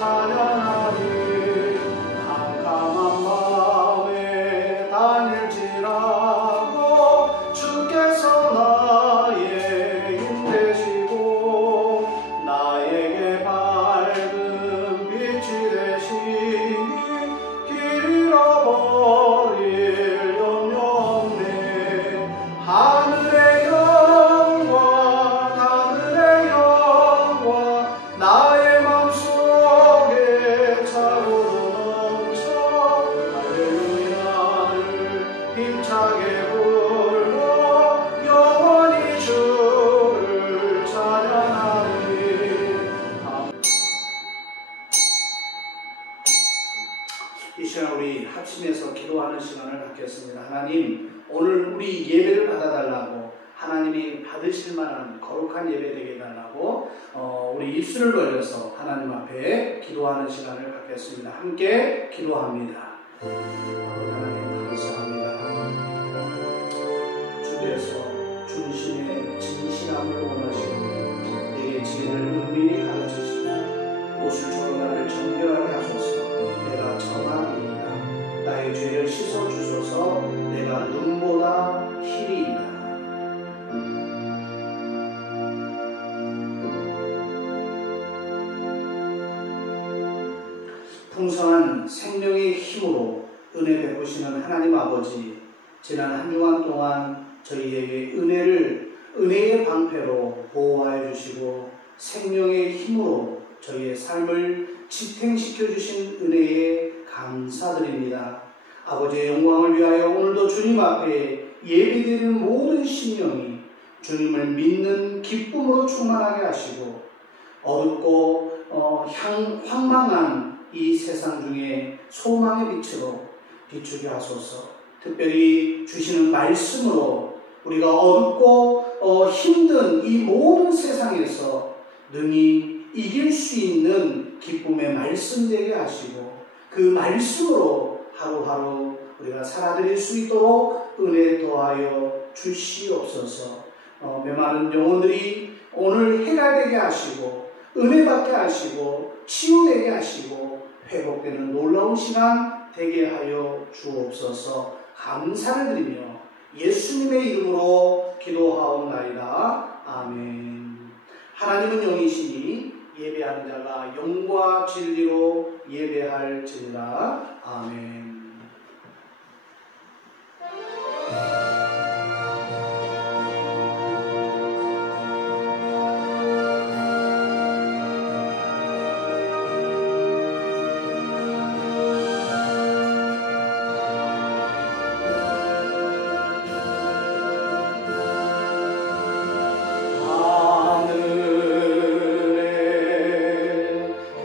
찬양하리. 캄캄한 밤에 다닐지라도 주께서 나의 힘 되시고 나에게 밝은 빛이 되시니 길 잃어버릴 염려 없네. 하늘의 영광 나의 맘속에 차고도 넘쳐 할렐루야를 힘차게 불러 영원히 주를 찬양하리. 이 시간 우리 합심해서 기도하는 시간을 갖겠습니다. 하나님, 오늘 우리 예배를 받아달라고, 하나님이 받으실 만한 거룩한 예배 되게 해달라고 우리 입술을 벌려서 하나님 앞에 기도하는 시간을 갖겠습니다. 함께 기도합니다. 아버지 하나님 감사합니다. 주께서 중심의 진실함을 원하시고 내게 지혜를 은밀히 가르치시고 옷을 주로 나를 정결하게 하소서. 내가 정하리이다. 나의 죄를 씻어주소서. 내가 눈보다 희리이다. 풍성한 생명의 힘으로 은혜 베푸시는 하나님 아버지, 지난 한 주간 동안 저희에게 은혜의 방패로 보호하여 주시고 생명의 힘으로 저희의 삶을 지탱시켜 주신 은혜에 감사드립니다. 아버지의 영광을 위하여 오늘도 주님 앞에 예배드리는 모든 심령이 주님을 믿는 기쁨으로 충만하게 하시고 어둡고 황망한 이 세상 중에 소망의 빛으로 비추게 하소서. 특별히 주시는 말씀으로 우리가 어둡고 힘든 이 모든 세상에서 능히 이길 수 있는 기쁨의 말씀 되게 하시고 그 말씀으로 하루하루 우리가 살아드릴 수 있도록 은혜 더하여 주시옵소서. 메마른 영혼들이 오늘 해갈되게 하시고 은혜 받게 하시고 치유되게 하시고 회복되는 놀라운 시간 되게 하여 주옵소서. 감사를 드리며 예수님의 이름으로 기도하옵나이다. 아멘. 하나님은 영이시니 예배하는 자가 영과 진리로 예배할지니라. 아멘.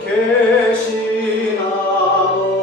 계신 아버지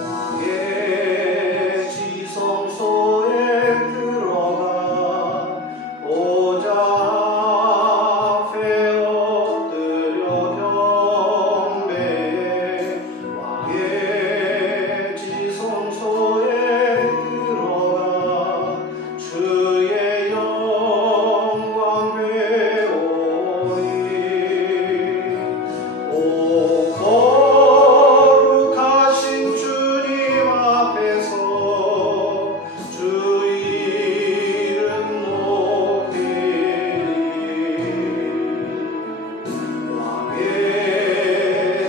왕의 지성소에 들어가 보좌 앞에 엎드려 경배해. 왕의 지성소에 들어가 주의 영광 배우리. 오 거룩하신 주님 앞에서 주 이름 높이리. 왕의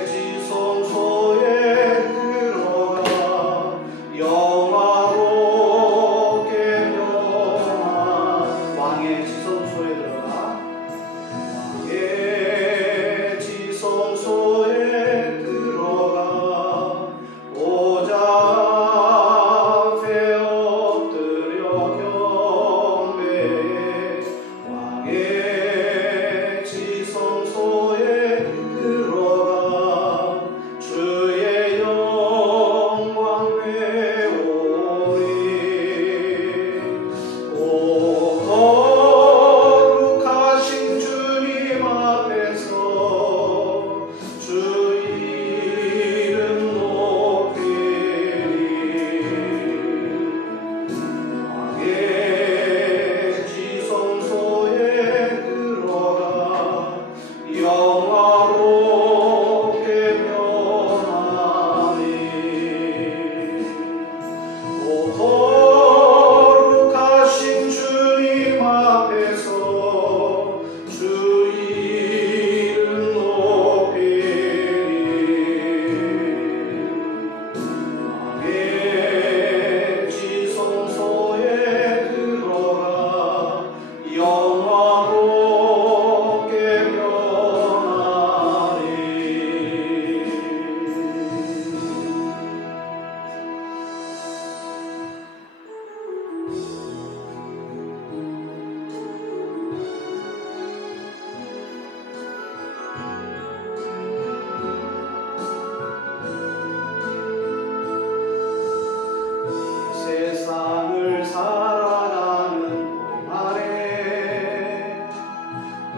지성소에 들어가 영화롭게 변한. 왕의 지성소에 들어가 왕의 지성소에 들어가 보좌 앞에 엎드려 경배해. 왕의 지성소에 들어가 주의 영광 배우리. 오 거룩하신 주님 앞에서 주 이름 높이리. 왕의 지성소에 들어가 영화롭게 변하니. 오 거룩하신 주님 앞에서 주 이름 높이리. 왕의 지성소에 들어가 영화롭게 변하리. 세상을 살아가는 동안에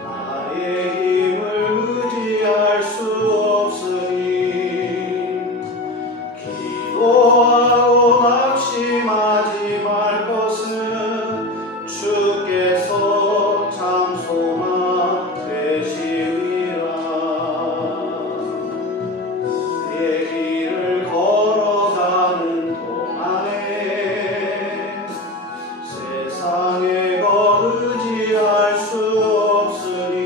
나의 힘을 의지할 수 없으니 기도하고 낙심하지 말 것은 주께서 참 소망 되시리라. 내 길을 걸어가는 동안에 세상에 의지할 수 없으니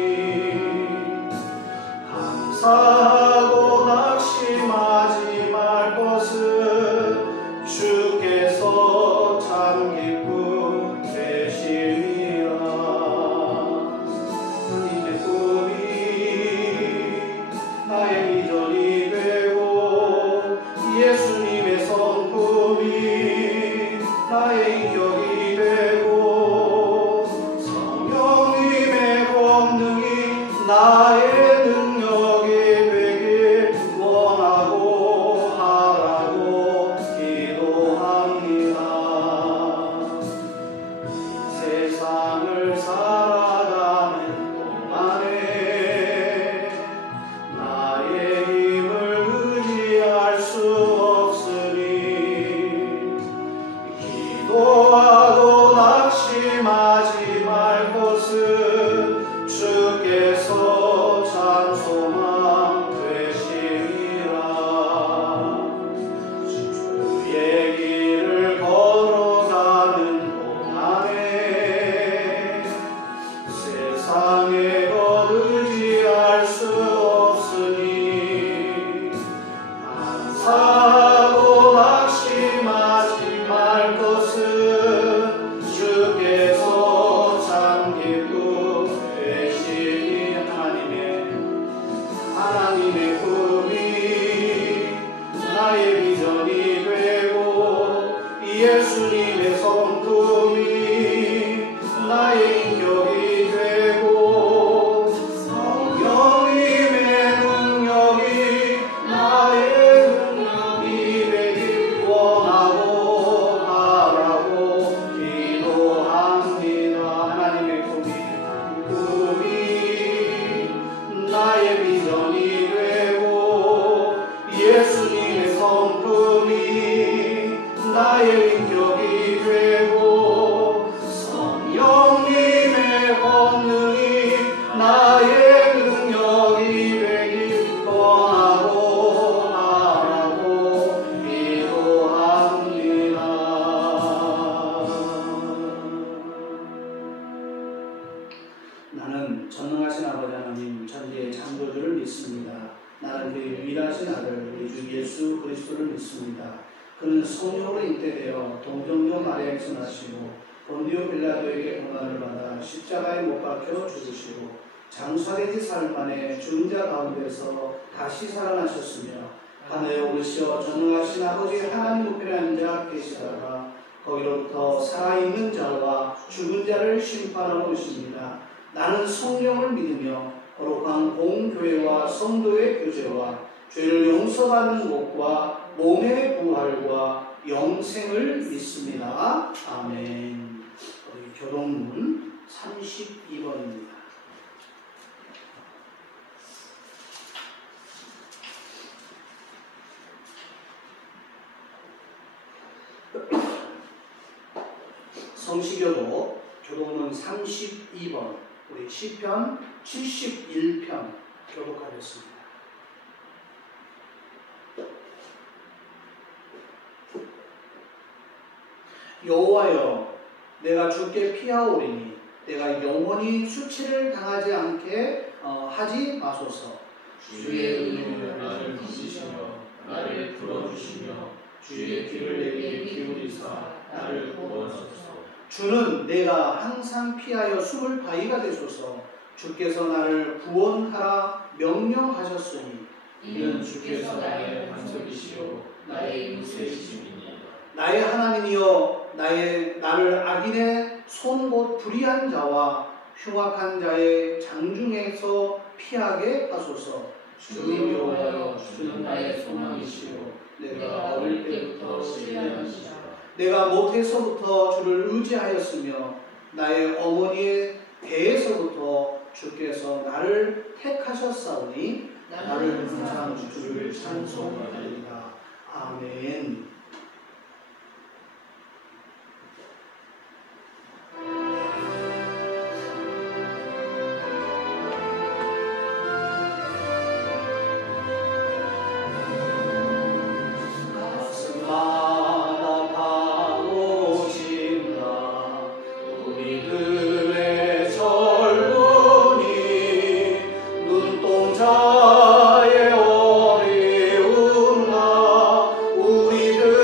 감사하고 낙심하지 말 것은 주께서 참 기쁨 되시리라. 하나님의 꿈이 나의 비전이 되고 예수님의 성품이 나의 인격이 되고 성령님의 권능이 나의 능력이 되길 원하고 하라고 기도합니다. 세상을 살아가는 동안에 나의 힘을 의지할 수 없으니 기도하고 낙심하지 말 것은 주께서 천지의 창조주를 믿습니다. 나는 그의 유일하신 아들 우리 주 예수 그리스도를 믿습니다. 그는 성령으로 잉태되어 동정녀 마리아에서 나시고 본디오 빌라도에게 고난을 받아 십자가에 못 박혀 죽으시고 장사된 지 사흘 만에 죽은 자 가운데서 다시 살아나셨으며 하늘에 오르시어 전능하신 아버지 하나님 우편에 앉아 계시다가 거기로부터 살아있는 자와 죽은 자를 심판하러 오십니다. 나는 성령을 믿으며 거룩한 공교회와 성도의 교제와 죄를 용서받는 것과 몸의 부활과 영생을 믿습니다. 아멘. 우리 교동문 32번입니다. 성시교도 교동문 32번 우리 시편 71편 교독하겠습니다. 여호와여 내가 주께 피하오리니 내가 영원히 수치를 당하지 않게 하지 마소서. 주의 은혜로 나를 지키시며 나를 풀어주시며 주의 귀를 내게 기울이사 나를 구원하소서. 주는 내가 항상 피하여 숨을 바위가 되소서. 주께서 나를 구원하라 명령하셨으니 이는 주께서 나의 반석이시요 나의 요새이심이니 나의 하나님이여 나를 악인의 손 곧 불의한 자와 흉악한 자의 장중에서 피하게 하소서. 주님 여호와여 주는 나의 소망이시요 내가 어릴 때부터 신뢰하시라. 내가 모태에서부터 주를 의지하였으며 나의 어머니의 배에서부터 주께서 나를 택하셨사오니 나를 항상 주를 찬송하리이다. 아멘. 눈동자의 어려움과 우리들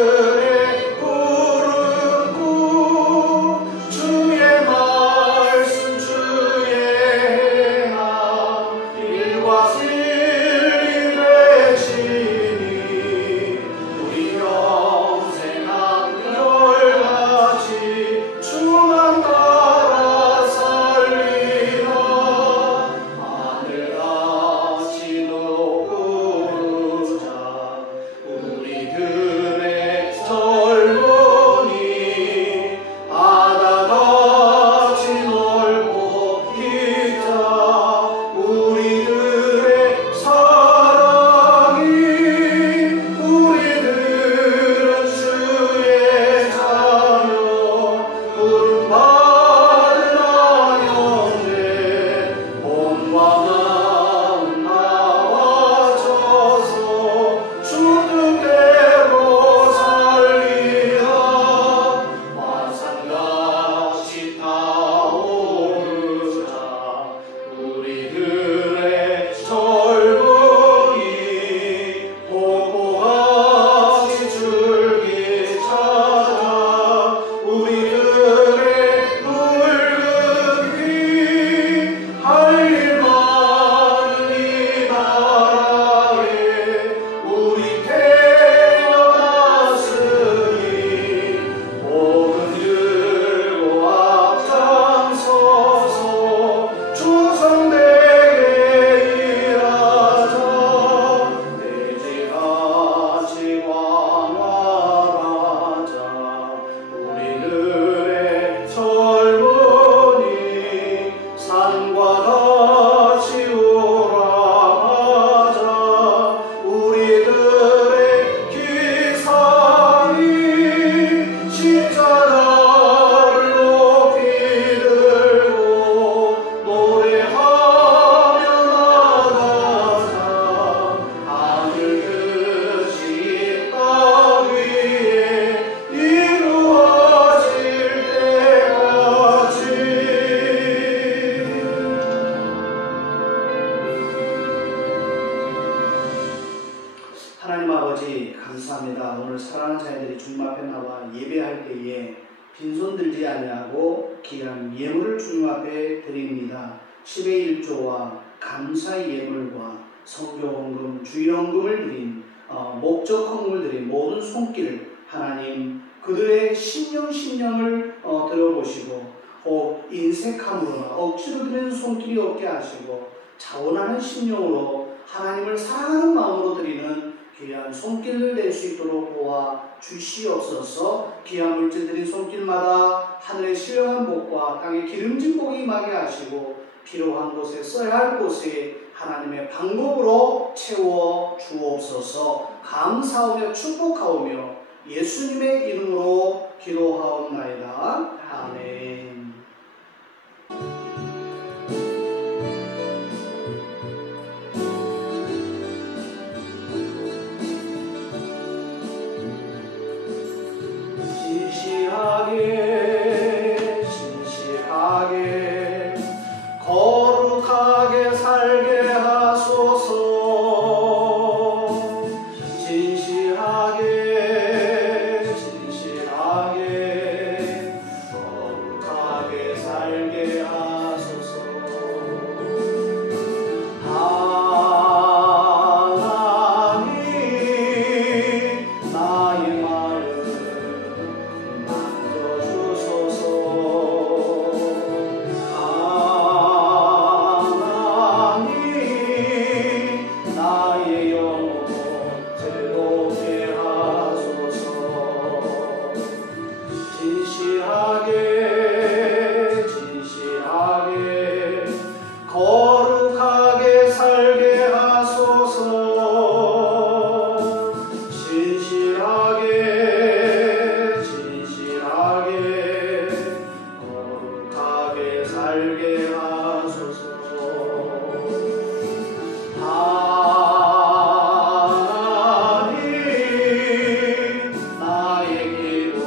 아버지 감사합니다. 오늘 사랑하는 자녀들이 주님 앞에 나와 예배할 때에 빈손 들지 아니하고 귀한 예물을 주님 앞에 드립니다. 10의 1조와 감사의 예물과 성교헌금, 주일헌금을 드린 목적 헌금을 드린 모든 손길 하나님 그들의 신령을 들어보시고 혹 인색함으로나 억지로 드리는 손길이 없게 하시고 자원하는 심령으로 하나님을 사랑하는 마음으로 드리는 귀한 손길을 낼 수 있도록 도와 주시옵소서. 귀한 물질 드린 손길마다 하늘의 신령한 복과 땅의 기름진 복이 임하게 하시고 필요한 곳에 써야 할 곳에 하나님의 방법으로 채워 주옵소서. 감사하며 축복하오며 예수님의 이름으로 기도하옵나이다. 아멘. 진실하게 거룩하게 살게 하소서. 진실하게 거룩하게 살게 하소서. 하나님 나의 마음 만져주소서. 하나님 나의 영혼 새롭게 하소서. 진실하게 거룩하게 살게 하소서. 진실하게 거룩하게 살게 하소서. 하나님 나의 기도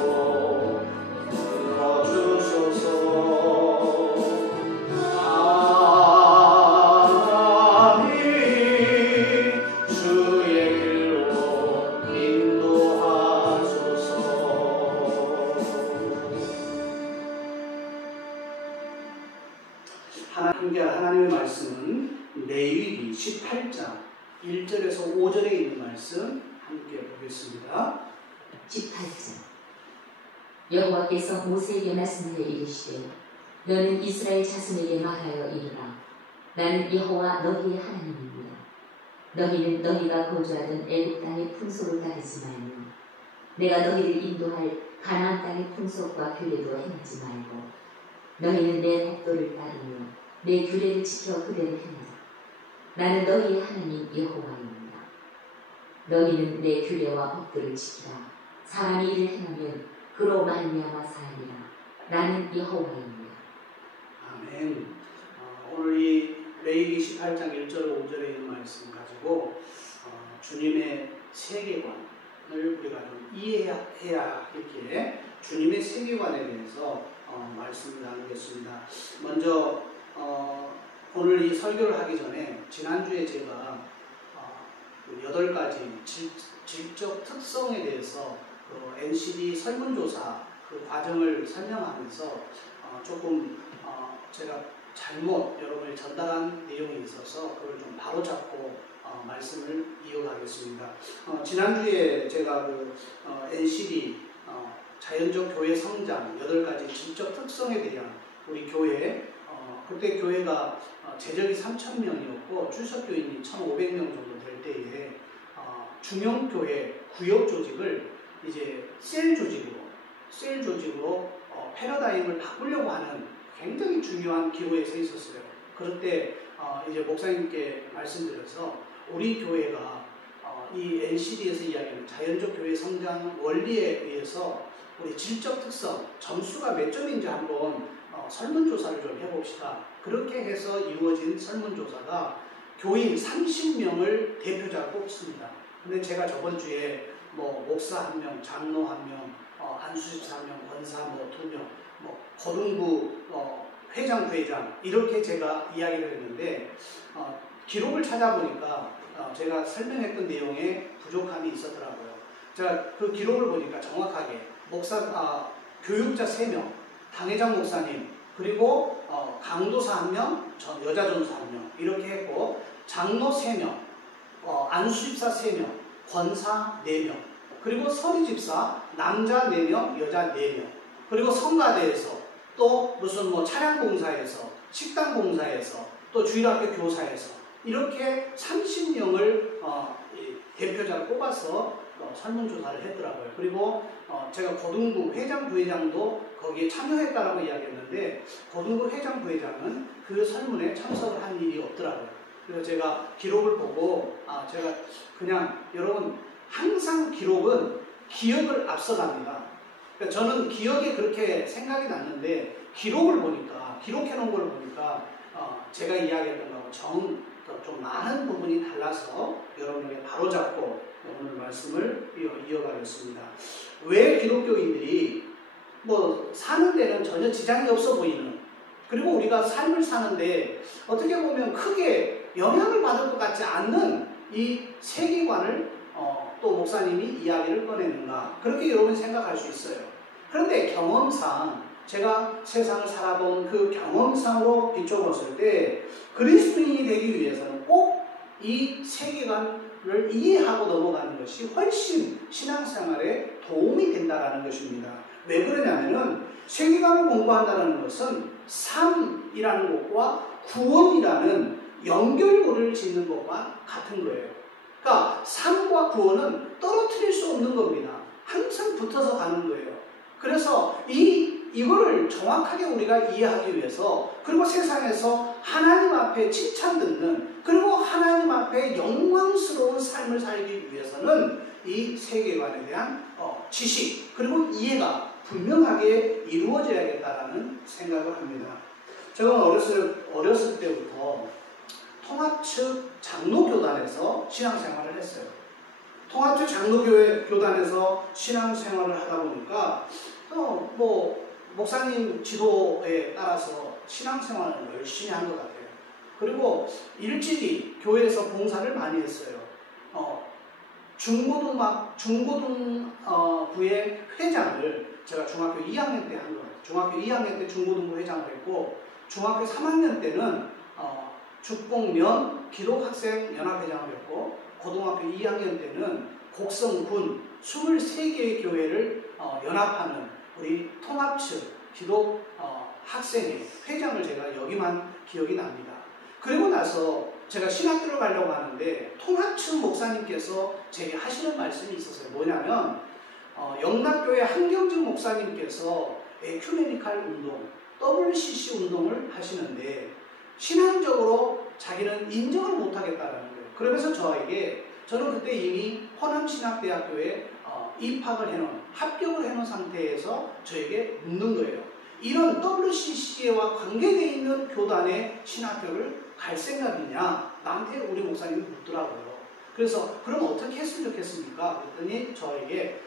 들어주소서. 하나님 주의 길로 인도하소서. 하나님의 말씀은 레위기 18장 1절에서 5절에 있는 말씀 함께 보겠습니다. 18절 여호와께서 모세에게 말씀하여 이르시되 너는 이스라엘 자손에게 말하여 이르라. 나는 여호와 너희의 하나님이니라. 너희는 너희가 거주하던 애굽 땅의 풍속을 따르지 말며 내가 너희를 인도할 가나안 땅의 풍속과 규례도 행하지 말고 너희는 내 법도를 따르며 내 규례를 지켜 그대로 행하라. 나는 너희의 하나님 여호와입니다. 너희는 내 규례와 법도를 지키라. 사람이 이를 행하면 그로 말미암아 살리라. 나는 여호와입니다. 아멘. 오늘 이 레위기 18장 1절 5절에 있는 말씀 가지고 주님의 세계관을 우리가 좀 이해해야 이렇게 주님의 세계관에 대해서 말씀을 나누겠습니다. 먼저 오늘 이 설교를 하기 전에 지난주에 제가 8가지 질적 특성에 대해서 NCD 설문조사 그 과정을 설명하면서 조금 제가 잘못 여러분이 전달한 내용이 있어서 그걸 좀 바로잡고 말씀을 이어가겠습니다. 지난주에 제가 NCD 자연적 교회 성장 8가지 질적 특성에 대한 우리 교회 그때 교회가 재적이 3,000명이었고 출석교인이 1,500명 정도 될 때에 중형교회 구역 조직을 이제 셀 조직으로 패러다임을 바꾸려고 하는 굉장히 중요한 기로에 서 있었어요. 그럴 때 이제 목사님께 말씀드려서 우리 교회가 이 NCD에서 이야기하는 자연적 교회 성장 원리에 의해서 우리 질적 특성 점수가 몇 점인지 한번 설문조사를 좀 해봅시다. 그렇게 해서 이루어진 설문조사가 교인 30명을 대표자로 뽑습니다. 근데 제가 저번 주에 목사 1명, 장로 1명, 안수집사 1명, 권사 2명, 거동부 회장, 부회장 이렇게 제가 이야기를 했는데 기록을 찾아보니까 제가 설명했던 내용에 부족함이 있었더라고요. 제가 그 기록을 보니까 정확하게 교육자 3명, 당회장 목사님, 그리고 강도사 1명, 여자 전사 1명 이렇게 했고 장로 3명, 안수집사 3명, 권사 4명, 그리고 서리집사 남자 4명, 여자 4명, 그리고 성가대에서 또 무슨 뭐 차량공사에서 식당공사에서 또 주일학교 교사에서 이렇게 30명을 대표자를 뽑아서 설문조사를 했더라고요. 그리고 제가 고등부 회장, 부회장도 거기에 참여했다라고 이야기했는데 고등부 회장, 부회장은 그 설문에 참석을 한 일이 없더라고요. 그래서 제가 기록을 보고 제가 그냥 여러분 항상 기록은 기억을 앞서갑니다. 그러니까 저는 기억이 그렇게 생각이 났는데 기록을 보니까 기록해 놓은 걸 보니까 제가 이야기했던 거하고 좀 많은 부분이 달라서 여러분에게 바로잡고 오늘 말씀을 이어가겠습니다. 왜 기독교인들이 뭐 사는 데는 전혀 지장이 없어 보이는, 그리고 우리가 삶을 사는데 어떻게 보면 크게 영향을 받을 것 같지 않는 이 세계관을 또 목사님이 이야기를 꺼내는가, 그렇게 여러분이 생각할 수 있어요. 그런데 경험상 제가 세상을 살아본 그 경험상으로 비춰봤을 때 그리스도인이 되기 위해서는 꼭 이 세계관을 이해하고 넘어가는 것이 훨씬 신앙생활에 도움이 된다는 것입니다. 왜 그러냐면은 세계관을 공부한다는 것은 삶이라는 것과 구원이라는 연결고리를 짓는 것과 같은 거예요. 그러니까 삶과 구원은 떨어뜨릴 수 없는 겁니다. 항상 붙어서 가는 거예요. 그래서 이거를 정확하게 우리가 이해하기 위해서, 그리고 세상에서 하나님 앞에 칭찬 듣는, 그리고 하나님 앞에 영광스러운 삶을 살기 위해서는 이 세계관에 대한 지식 그리고 이해가 분명하게 이루어져야겠다라는 생각을 합니다. 제가 어렸을 때부터 통합측 장로교단에서 신앙생활을 했어요. 통합측 장로교단에서 신앙생활을 하다 보니까 또 뭐 목사님 지도에 따라서 신앙생활을 열심히 한 것 같아요. 그리고 일찍이 교회에서 봉사를 많이 했어요. 중고등부의 회장을 제가 중학교 2학년 때 한 것 같아요. 중학교 2학년 때 중고등부 회장을 했고, 중학교 3학년 때는 죽봉면 기독학생연합회장을 했고, 고등학교 2학년 때는 곡성군 23개의 교회를 연합하는 우리 통합측 기독 학생회 회장을 제가 여기만 기억이 납니다. 그리고 나서 제가 신학교를 가려고 하는데 통합측 목사님께서 제게 하시는 말씀이 있었어요. 뭐냐면 영락교회 한경준 목사님께서 에큐메니칼 운동, WCC 운동을 하시는데 신앙적으로 자기는 인정을 못하겠다는 거예요. 그러면서 저는 그때 이미 호남신학대학교에 입학을 해놓은, 합격을 해놓은 상태에서 저에게 묻는 거예요. 이런 WCC와 관계되어 있는 교단의 신학교를 갈 생각이냐? 나한테 우리 목사님이 묻더라고요. 그래서 그럼 어떻게 했으면 좋겠습니까? 그랬더니 저에게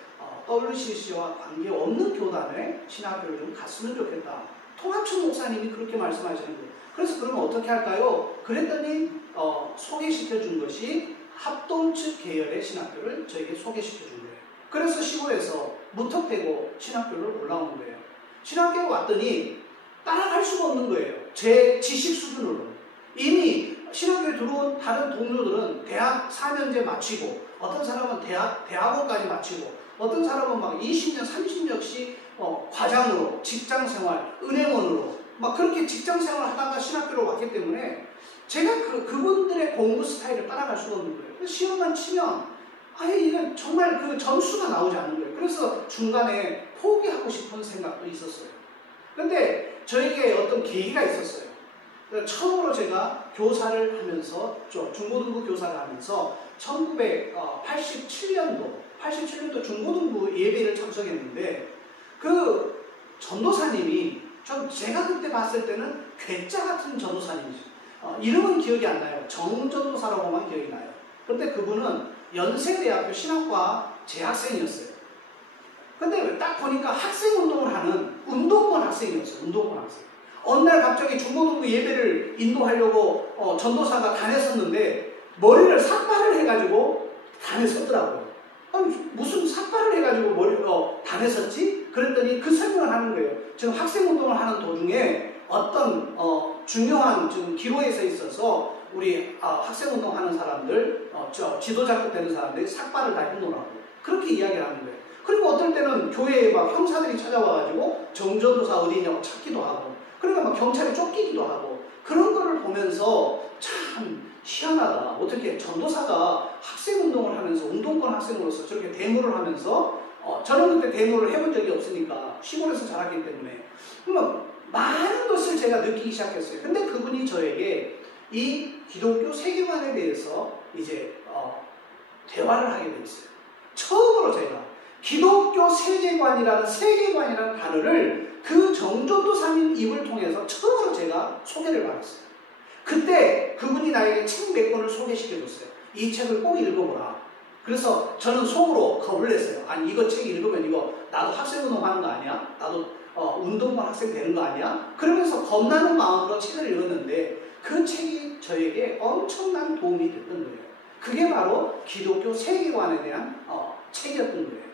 WCC와 관계없는 교단의 신학교를 좀 갔으면 좋겠다. 통합측 목사님이 그렇게 말씀하시는 거예요. 그래서 그러면 어떻게 할까요? 그랬더니 소개시켜 준 것이 합동측 계열의 신학교를 저에게 소개시켜 준 거예요. 그래서 시골에서 무턱대고 신학교를 올라온 거예요. 신학교에 왔더니 따라갈 수가 없는 거예요. 제 지식 수준으로. 이미 신학교에 들어온 다른 동료들은 대학 4년제 마치고, 어떤 사람은 대학원까지 마치고, 어떤 사람은 막 20년, 30년씩 과장으로, 직장생활, 은행원으로 막 그렇게 직장생활 하다가 신학교로 왔기 때문에 제가 그분들의 공부 스타일을 따라갈 수가 없는 거예요. 시험만 치면 이건 정말 그 점수가 나오지 않는 거예요. 그래서 중간에 포기하고 싶은 생각도 있었어요. 그런데 저에게 어떤 계기가 있었어요. 처음으로 제가 교사를 하면서, 중고등부 교사를 하면서 1987년도 중고등부 예배를 참석했는데, 그 전도사님이 제가 그때 봤을 때는 괴짜 같은 전도사님이죠. 이름은 기억이 안 나요. 정전도사라고만 기억이 나요. 그런데 그분은 연세대학교 신학과 재학생이었어요. 근데 딱 보니까 학생운동을 하는 운동권 학생이었어요. 운동권 학생. 어느 날 갑자기 중고등부 예배를 인도하려고 전도사가 다녔었는데 머리를 삭발을 해가지고 단에 섰더라고요. 아니, 무슨 삭발을 해가지고 단에 섰지? 그랬더니 그 설명을 하는 거예요. 지금 학생운동을 하는 도중에 어떤 중요한 지금 기로에서 있어서 우리 학생운동 하는 사람들, 지도자급 되는 사람들이 삭발을 다 해놓으라고 그렇게 이야기를 하는 거예요. 그리고 어떨 때는 교회에 막 형사들이 찾아와가지고 정전도사 어디냐고 찾기도 하고, 그러니까 막 경찰에 쫓기기도 하고, 그런 거를 보면서 참 희한하다. 어떻게 전도사가 학생운동을 하면서 운동권 학생으로서 저렇게 대모를 하면서 저는 그때 대모를 해본 적이 없으니까 시골에서 자랐기 때문에 많은 것을 제가 느끼기 시작했어요. 근데 그분이 저에게 이 기독교 세계관에 대해서 이제 대화를 하게 됐어요. 처음으로 제가 기독교 세계관이라는 단어를 그 정전도사님 입을 통해서 처음으로 제가 소개를 받았어요. 그때 그분이 나에게 책 몇 권을 소개시켜줬어요. 이 책을 꼭 읽어보라. 그래서 저는 속으로 겁을 냈어요. 아니, 이거 책 읽으면 이거 나도 학생운동 하는 거 아니야? 나도 운동권 학생 되는 거 아니야? 그러면서 겁나는 마음으로 책을 읽었는데 그 책이 저에게 엄청난 도움이 됐던 거예요. 그게 바로 기독교 세계관에 대한 책이었던 거예요.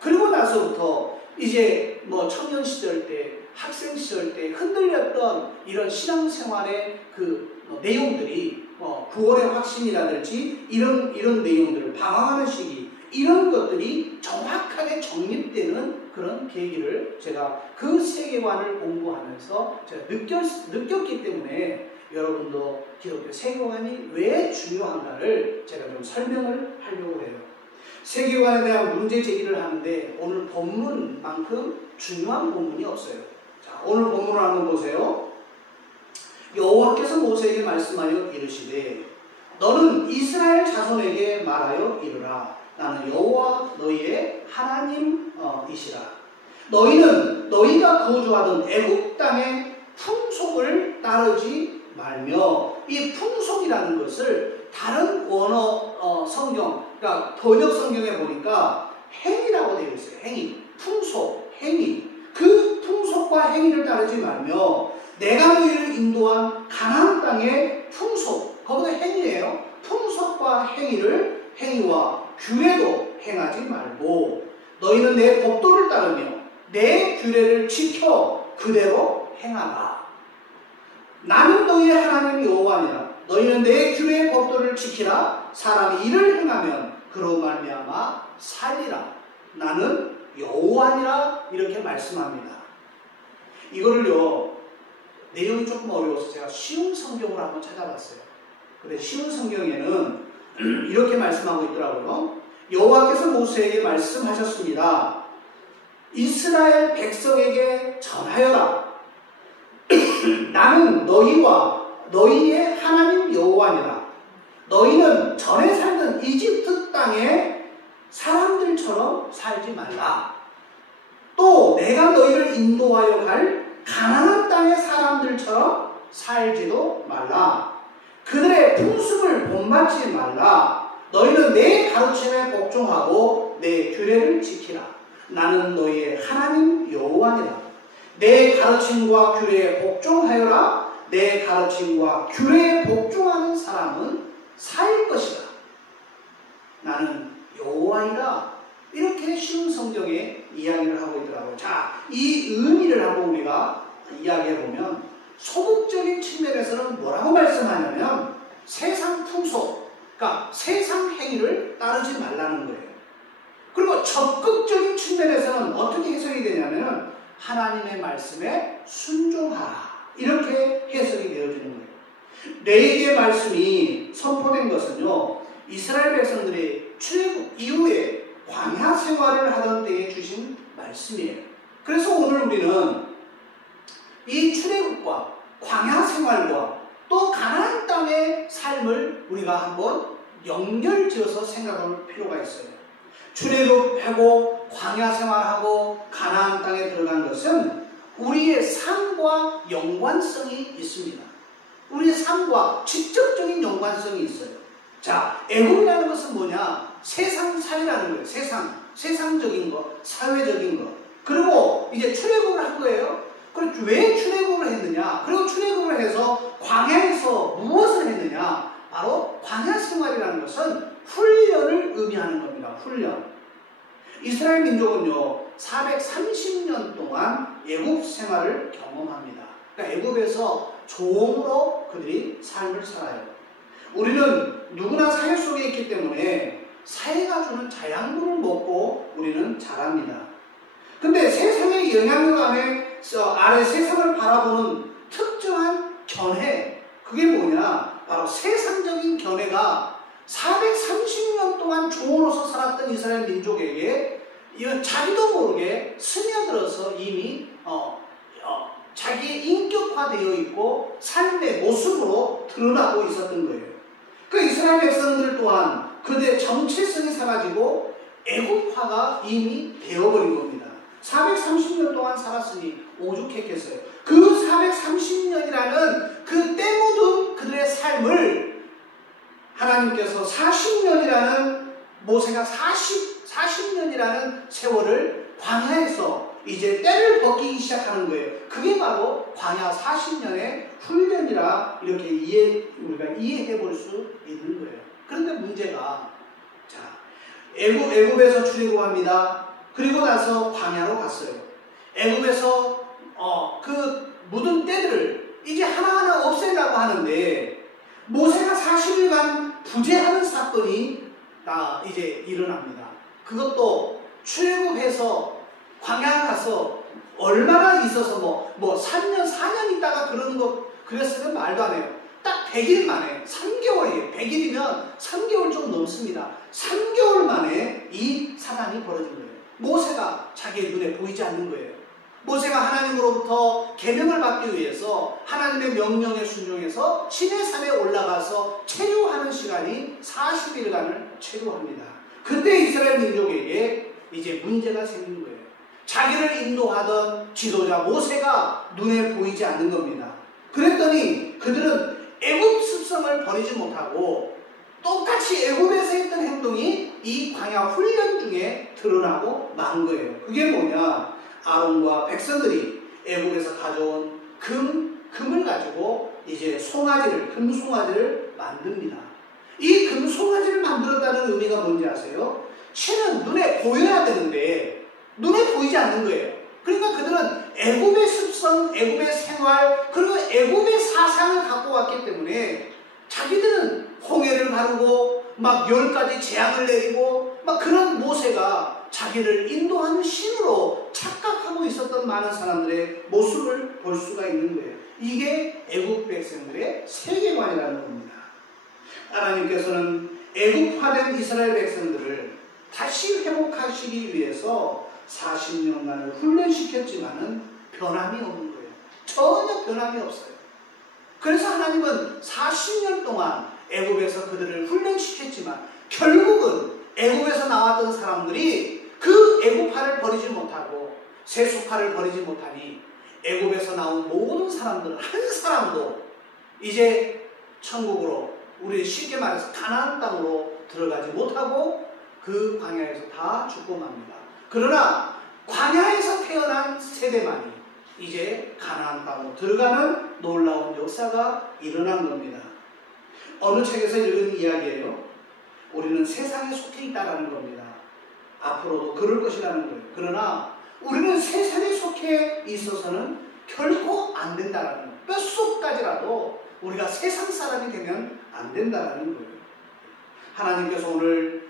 그리고 나서부터 이제 청년 시절 때, 학생 시절 때 흔들렸던 이런 신앙생활의 그 내용들이 구원의 확신이라든지 이런 내용들을 방황하는 시기, 이런 것들이 정확하게 정립되는 그런 계기를 제가 그 세계관을 공부하면서 제가 느꼈기 때문에 여러분도 기독교 세계관이 왜 중요한가를 제가 좀 설명을 하려고 해요. 세계관에 대한 문제 제기를 하는데 오늘 본문만큼 중요한 본문이 없어요. 자, 오늘 본문을 한번 보세요. 여호와께서 모세에게 말씀하여 이르시되 너는 이스라엘 자손에게 말하여 이르라. 나는 여호와 너희의 하나님이시라. 너희는 너희가 거주하던 애굽 땅의 풍속을 따르지 말며, 이 풍속이라는 것을 다른 원어 성경, 그러니까 번역 성경에 보니까 행위라고 되어 있어요. 행위, 풍속, 행위. 그 풍속과 행위를 따르지 말며 내가 너희를 인도한 가나안 땅의 풍속, 거기가 행위예요. 풍속과 행위와 규례도 행하지 말고 너희는 내 법도를 따르며 내 규례를 지켜 그대로 행하라. 나는 너희의 하나님 여호와니라. 너희는 내 규례의 법도를 지키라. 사람이 이를 행하면 그로 말미암아 살리라. 나는 여호와니라. 이렇게 말씀합니다. 이거를요, 내용이 조금 어려워서 제가 쉬운 성경으로 한번 찾아봤어요. 근데 쉬운 성경에는 이렇게 말씀하고 있더라고요. 여호와께서 모세에게 말씀하셨습니다. 이스라엘 백성에게 전하여라. 나는 너희와 너희의 하나님 여호와니라. 너희는 전에 살던 이집트 땅의 사람들처럼 살지 말라. 또 내가 너희를 인도하여 갈 가나안 땅의 사람들처럼 살지도 말라. 그들의 풍습을 본받지 말라. 너희는 내 가르침에 복종하고 내 규례를 지키라. 나는 너희의 하나님 여호와니라. 내 가르침과 규례에 복종하여라. 내 가르침과 규례에 복종하는 사람은 살 것이다. 나는 여호와이다. 이렇게 쉬운 성경에 이야기를 하고 있더라고요. 자, 이 의미를 한번 우리가 이야기해보면 소극적인 측면에서는 뭐라고 말씀하냐면 세상 풍속, 그러니까 세상 행위를 따르지 말라는 거예요. 그리고 적극적인 측면에서는 어떻게 해석이 되냐면 하나님의 말씀에 순종하라. 이렇게 해석이 되어지는 거예요. 레위기의 말씀이 선포된 것은요, 이스라엘 백성들이 출애굽 이후에 광야 생활을 하던 때에 주신 말씀이에요. 그래서 오늘 우리는 이 출애굽과 광야 생활과 또 가나안 땅의 삶을 우리가 한번 연결지어서 생각할 필요가 있어요. 출애굽하고 광야 생활하고 가나안 땅에 들어간 것은 우리의 삶과 연관성이 있습니다. 우리의 삶과 직접적인 연관성이 있어요. 자, 애굽이라는 것은 뭐냐? 세상 사회라는 거예요. 세상적인 것, 사회적인 것. 그리고 이제 출애굽을 한 거예요. 그럼 왜 출애굽을 했느냐? 그리고 출애굽을 해서 광야에서 무엇을 했느냐? 바로 광야 생활이라는 것은 훈련을 의미하는 겁니다. 훈련. 이스라엘 민족은요 430년 동안 애굽 생활을 경험합니다. 그러니까 애굽에서 종으로 그들이 삶을 살아요. 우리는 누구나 사회 속에 있기 때문에 사회가 주는 자양분을 먹고 우리는 자랍니다. 근데 세상의 영향력 아래 세상을 바라보는 특정한 견해, 그게 뭐냐? 바로 세상적인 견해가 430년 동안 종으로서 살았던 이스라엘 민족에게 자기도 모르게 스며들어서 이미 자기의 인격화되어 있고 삶의 모습으로 드러나고 있었던 거예요. 그 이스라엘 백성들 또한 그들의 정체성이 사라지고 애국화가 이미 되어버린 겁니다. 430년 동안 살았으니 오죽했겠어요. 그 430년이라는 그 때 묻은 그들의 삶을 하나님께서 40년이라는 모세가 40년이라는 세월을 광야에서 이제 때를 벗기기 시작하는 거예요. 그게 바로 광야 40년의 훈련이라 이렇게 우리가 이해해 볼 수 있는 거예요. 그런데 문제가 애굽에서 출애굽합니다. 그리고 나서 광야로 갔어요. 애굽에서 그 묻은 때들을 이제 하나하나 없애려고 하는데 모세가 40일간 부재하는 사건이 이제 일어납니다. 그것도 출애굽해서 광야 가서 얼마나 있어서 뭐 3년 4년 있다가 그러는 거 그랬으면 말도 안 해요. 딱 100일 만에 3개월이에요. 100일이면 3개월 좀 넘습니다. 3개월 만에 이 사단이 벌어진 거예요. 모세가 자기의 눈에 보이지 않는 거예요. 모세가 하나님으로부터 계명을 받기 위해서 하나님의 명령에 순종해서 시내산에 올라가서 체류하는 시간이 40일간을 체류합니다. 그때 이스라엘 민족에게 이제 문제가 생긴 거예요. 자기를 인도하던 지도자 모세가 눈에 보이지 않는 겁니다. 그랬더니 그들은 애굽 습성을 버리지 못하고 똑같이 애굽에서 했던 행동이 이 광야 훈련 중에 드러나고 만 거예요. 그게 뭐냐? 아론과 백성들이 애굽에서 가져온 금을 가지고 이제 금송아지를 만듭니다. 이 금송아지를 만들었다는 의미가 뭔지 아세요? 신은 눈에 보여야 되는데 눈에 보이지 않는 거예요. 그러니까 그들은 애굽의 습성, 애굽의 생활, 그리고 애굽의 사상을 갖고 왔기 때문에 자기들은 홍해를 가르고 막 10가지 재앙을 내리고 막 그런 모세가 자기를 인도하는 신으로 착각하고 있었던 많은 사람들의 모습을 볼 수가 있는 거예요. 이게 애굽 백성들의 세계관이라는 겁니다. 하나님께서는 애굽화된 이스라엘 백성들을 다시 회복하시기 위해서 40년간을 훈련시켰지만은 변함이 없는 거예요. 전혀 변함이 없어요. 그래서 하나님은 40년 동안 애굽에서 그들을 훈련시켰지만 결국은 애굽에서 나왔던 사람들이 그 애굽화를 버리지 못하고 세속화를 버리지 못하니 애굽에서 나온 모든 사람들은 한 사람도 이제 천국으로, 우리 쉽게 말해서 가나안 땅으로 들어가지 못하고 그 광야에서 다 죽고 맙니다. 그러나 광야에서 태어난 세대만이 이제 가나안 땅으로 들어가는 놀라운 역사가 일어난 겁니다. 어느 책에서 읽은 이야기예요. 우리는 세상에 속해 있다라는 겁니다. 앞으로도 그럴 것이라는 거예요. 그러나 우리는 세상에 속해 있어서는 결코 안 된다라는 거예요. 뼛속까지라도 우리가 세상 사람이 되면 안 된다라는 거예요. 하나님께서 오늘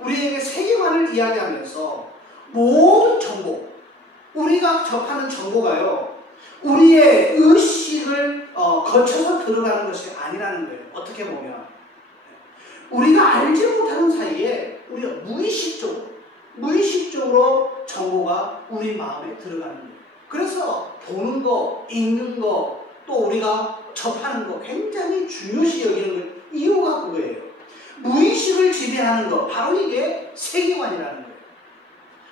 우리에게 세계관을 이야기하면서 모든 정보, 우리가 접하는 정보가요, 우리의 의식을 거쳐서 들어가는 것이 아니라는 거예요. 어떻게 보면 우리가 알지 못하는 사이에 우리가 무의식적으로 정보가 우리 마음에 들어가는 거예요. 그래서 보는 거, 읽는 거, 또 우리가 접하는 거 굉장히 중요시 여기는 거예요. 이유가 그거예요. 무의식을 지배하는 거, 바로 이게 세계관이라는 거예요.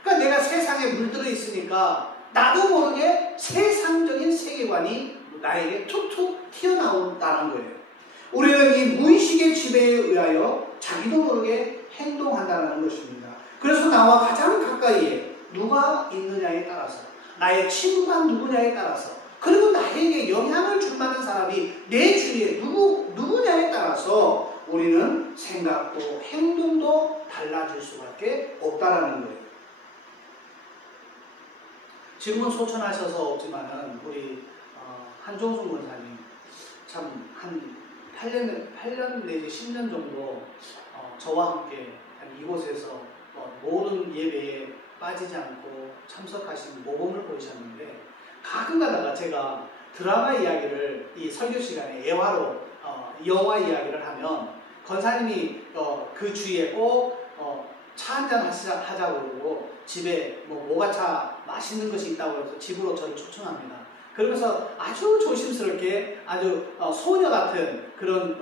그러니까 내가 세상에 물들어 있으니까 나도 모르게 세상적인 세계관이 나에게 툭툭 튀어나온다는 거예요. 우리는 이 무의식의 지배에 의하여 자기도 모르게 행동한다는 것입니다. 그래서 나와 가장 가까이에 누가 있느냐에 따라서, 나의 친구가 누구냐에 따라서, 그리고 나에게 영향을 줄 만한 사람이 내 주위에 누구냐에 따라서 우리는 생각도 행동도 달라질 수밖에 없다라는 거예요. 지금은 소천하셔서 없지만은 우리 한종순 권사님 참 한 8년 내지 10년 정도 저와 함께 이곳에서 모든 예배에 빠지지 않고 참석하신 모범을 보이셨는데, 가끔 가다가 제가 드라마 이야기를 이 설교 시간에 예화로 영화 이야기를 하면 권사님이 그 주위에 꼭 차 한잔 하자고 그러고 집에 모가차 맛있는 것이 있다고 해서 집으로 저를 초청합니다. 그러면서 아주 조심스럽게 아주 소녀 같은 그런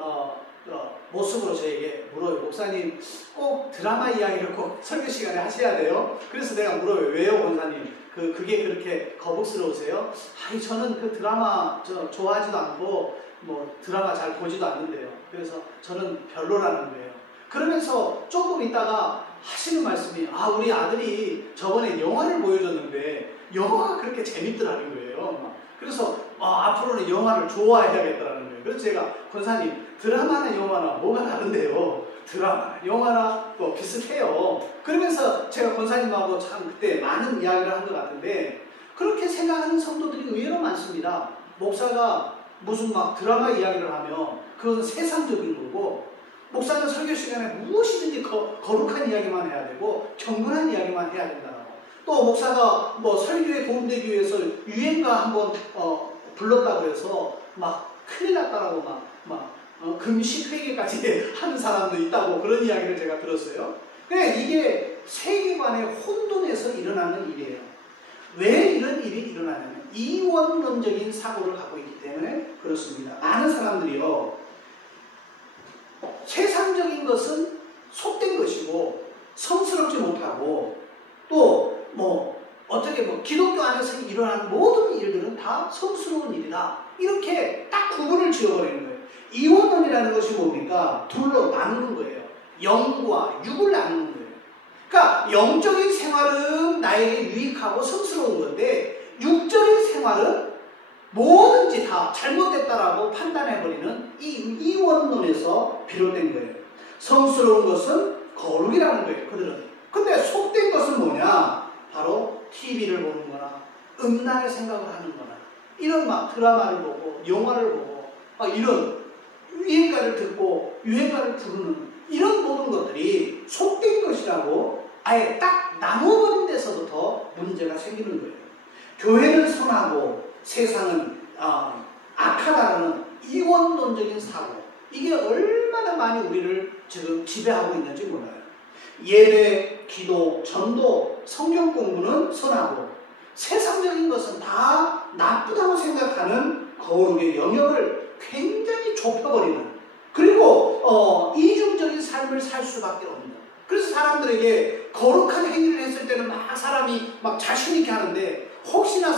모습으로 저에게 물어요. 목사님 꼭 드라마 이야기를 꼭 설교 시간에 하셔야 돼요? 그래서 내가 물어요. 왜요 권사님? 그게 그렇게 거북스러우세요? 아니 저는 그 드라마 좋아하지도 않고 드라마 잘 보지도 않는데요. 그래서 저는 별로라는 거예요. 그러면서 조금 있다가 하시는 말씀이, 우리 아들이 저번에 영화를 보여줬는데 영화가 그렇게 재밌더라는 거예요. 그래서 앞으로는 영화를 좋아해야겠다라는 거예요. 그래서 제가 권사님 드라마나 영화나 뭐가 다른데요? 드라마, 영화나 비슷해요. 그러면서 제가 권사님하고 참 그때 많은 이야기를 한 것 같은데, 그렇게 생각하는 성도들이 의외로 많습니다. 목사가 무슨 드라마 이야기를 하면 그건 세상적인 거고, 목사는 설교 시간에 무엇이든지 거룩한 이야기만 해야 되고 경건한 이야기만 해야 된다고. 또 목사가 설교에 도움되기 위해서 유행가 한번 불렀다고 해서 큰일 났다라고 금식회계까지 하는 사람도 있다고, 그런 이야기를 제가 들었어요. 그래, 이게 세계관의 혼돈에서 일어나는 일이에요. 왜 이런 일이 일어나냐면 이원론적인 사고를 갖고 있기 때문에 그렇습니다. 많은 사람들이요, 세상적인 것은 속된 것이고 성스럽지 못하고, 또 어떻게 기독교 안에서 일어나는 모든 일들은 다 성스러운 일이다, 이렇게 딱 구분을 지어버리는 거예요. 이원론이라는 것이 뭡니까? 둘로 나누는 거예요. 영과 육을 나누는 거예요. 그러니까 영적인 생활은 나에게 유익하고 성스러운 건데, 육적인 생활은 뭐든지 다 잘못됐다라고 판단해버리는 이 이원론에서 비롯된 거예요. 성스러운 것은 거룩이라는 거예요, 그들은. 근데 속된 것은 뭐냐? 바로 TV를 보는 거나 음란의 생각을 하는 거나 이런 드라마를 보고 영화를 보고 이런 유행가를 듣고 유행가를 부르는 이런 모든 것들이 속된 것이라고 아예 딱 나눠버린 데서부터 문제가 생기는 거예요. 교회는 선하고 세상은 악하다는 이원론적인 사고, 이게 얼마나 많이 우리를 지금 지배하고 있는지 몰라요. 예배, 기도, 전도, 성경 공부는 선하고 세상적인 것은 다 나쁘다고 생각하는 거룩의 영역을 굉장히 좁혀버리는, 그리고 이중적인 삶을 살 수밖에 없는. 그래서 사람들에게 거룩한 행위를 했을 때는 사람이 자신 있게 하는데, 혹시나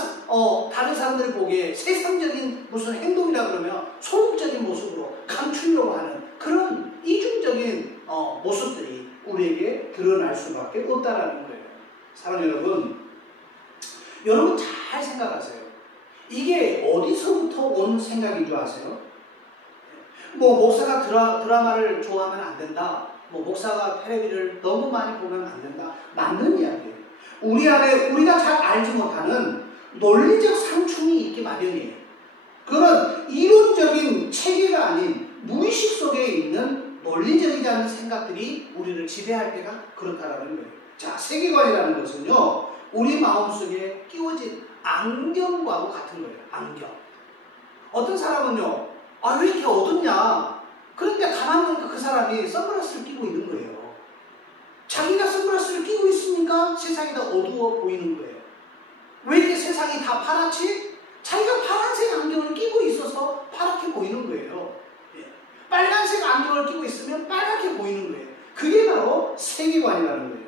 다른 사람들이 보기에 세상적인 무슨 행동이라 그러면 소극적인 모습으로 감추려고 하는 그런 이중적인 모습들이 우리에게 드러날 수밖에 없다라는 거예요. 사랑하는 여러분 잘 생각하세요. 이게 어디서부터 온 생각인 줄 아세요? 목사가 드라마를 좋아하면 안 된다, 목사가 텔레비를 너무 많이 보면 안 된다, 맞는 이야기예요. 우리 안에 우리가 잘 알지 못하는 논리적 상충이 있기 마련이에요. 그런 이론적인 체계가 아닌 무의식 속에 있는 논리적이지 않은 생각들이 우리를 지배할 때가 그렇다라는 거예요. 자, 세계관이라는 것은요, 우리 마음속에 끼워진 안경과 같은 거예요. 안경. 어떤 사람은요, 왜 이렇게 어둡냐? 그런데 가만히 보니까 그 사람이 선글라스를 끼고 있는 거예요. 자기가 선글라스를 끼고 있으니까 세상이 다 어두워 보이는 거예요. 왜 이렇게 세상이 다 파랗지? 자기가 파란색 안경을 끼고 있어서 파랗게 보이는 거예요. 빨간색 안경을 끼고 있으면 빨갛게 보이는 거예요. 그게 바로 세계관이라는 거예요.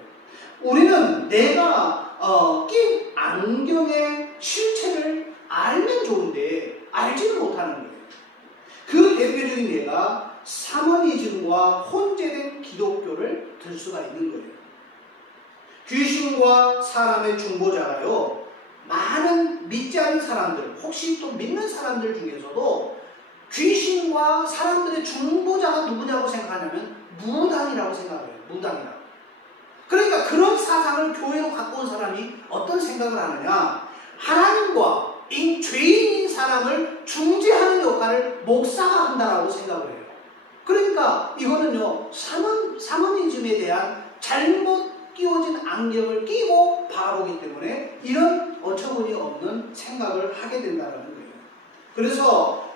우리는 내가 낀 안경의 실체를 알면 좋은데 알지는 못하는 거예요. 그 대표적인 예가 사머니즘과 혼재된 기독교를 들 수가 있는 거예요. 귀신과 사람의 중보자가요, 많은 믿지 않는 사람들, 혹시 또 믿는 사람들 중에서도 귀신과 사람들의 중보자가 누구냐고 생각하냐면 무당이라고 생각해요. 무당이라고. 그러니까 그런 사상을 교회로 갖고 온 사람이 어떤 생각을 하느냐, 하나님과 이 죄인인 사람을 중재하는 역할을 목사가 한다라고 생각을 해요. 그러니까 이거는요, 사모니즘에 대한 잘못 끼워진 안경을 끼고 바라보기 때문에 이런 어처구니 없는 생각을 하게 된다는 거예요. 그래서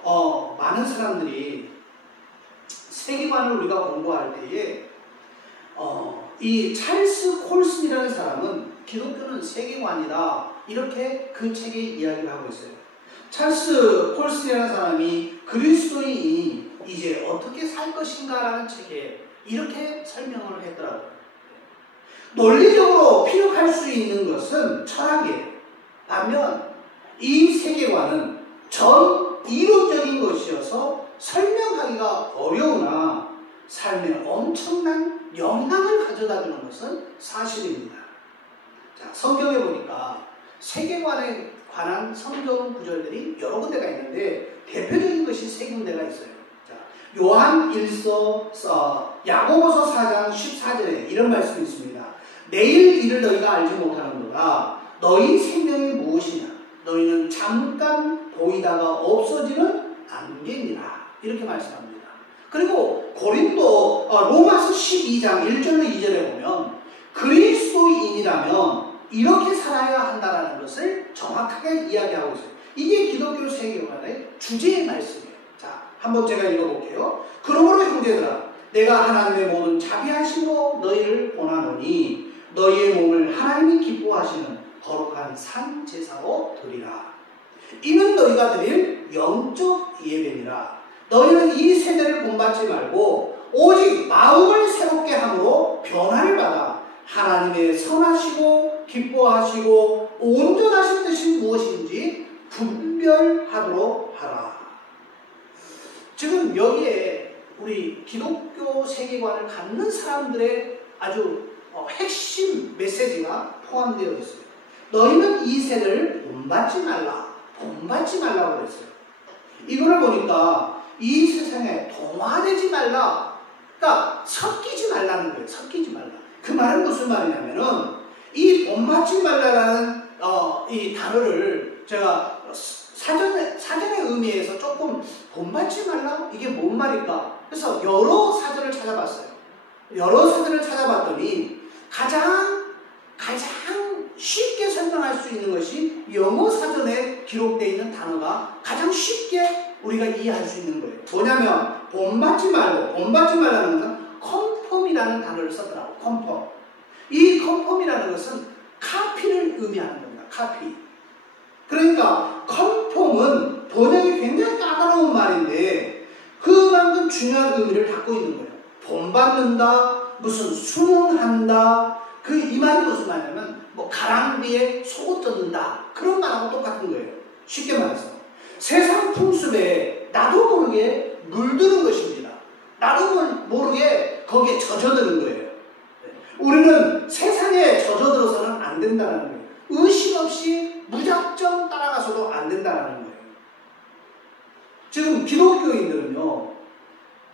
많은 사람들이 세계관을 우리가 공부할 때에 이 찰스 콜슨이라는 사람은 기독교는 세계관이다, 이렇게 그 책에 이야기를 하고 있어요. 찰스 콜슨이라는 사람이 그리스도인이 이제 어떻게 살 것인가라는 책에 이렇게 설명을 했더라고요. 논리적으로 피력할 수 있는 것은 철학이에요. 반면 이 세계관은 전 이론적인 것이어서 설명하기가 어려우나 삶에 엄청난 영향을 가져다주는 것은 사실입니다. 자, 성경에 보니까 세계관에 관한 성경 구절들이 여러 군데가 있는데 대표적인 것이 세 군데가 있어요. 자, 요한 1서, 야고보서 4장 14절에 이런 말씀이 있습니다. 내일 일을 너희가 알지 못하는도다. 너희 생명이 무엇이냐? 너희는 잠깐 보이다가 없어지는 안개니라. 이렇게 말씀합니다. 그리고 로마서 12장 1절로 2절에 보면 그리스도인이라면 이렇게 살아야 한다는 것을 정확하게 이야기하고 있어요. 이게 기독교 세계관의 주제의 말씀이에요. 자, 한번 제가 읽어볼게요. 그러므로 형제들아, 내가 하나님의 모든 자비하심으로 너희를 권하노니 너희의 몸을 하나님이 기뻐하시는 거룩한 산 제사로 드리라. 이는 너희가 드릴 영적 예배니라. 너희는 이 세대를 본받지 말고 오직 마음을 새롭게 함으로 변화를 받아 하나님의 선하시고 기뻐하시고 온전하신 뜻이 무엇인지 분별하도록 하라. 지금 여기에 우리 기독교 세계관을 갖는 사람들의 아주 핵심 메시지가 포함되어 있어요. 너희는 이 세대를 본받지 말라고 그랬어요. 이거를 보니까 이 세상에 동화되지 말라, 그러니까 섞이지 말라는 거예요. 섞이지 말라. 그 말은 무슨 말이냐면은 이 본받지 말라라는 이 단어를 제가 사전의 의미에서 조금 본받지 말라? 이게 뭔 말일까? 그래서 여러 사전을 찾아봤어요. 여러 사전을 찾아봤더니 가장 쉽게 설명할 수 있는 것이 영어 사전에 기록되어 있는 단어가 가장 쉽게 우리가 이해할 수 있는 거예요. 뭐냐면 본받지 말라는 것은 컨펌이라는 단어를 썼더라고. 컨펌. 이 컨펌이라는 것은 카피를 의미하는 겁니다. 카피. 그러니까 컨펌은 번역이 굉장히 까다로운 말인데 그만큼 중요한 의미를 갖고 있는 거예요. 본받는다, 무슨 순응한다. 이 말이 무슨 말이냐면 가랑비에 속옷 젖는다, 그런 말하고 똑같은 거예요. 쉽게 말해서 세상 풍습에 나도 모르게 물드는 것입니다. 나도 모르게 거기에 젖어드는 거예요. 우리는 세상에 젖어들어서는 안 된다는 거예요. 의식 없이 무작정 따라가서도 안 된다는 거예요. 지금 기독교인들은요,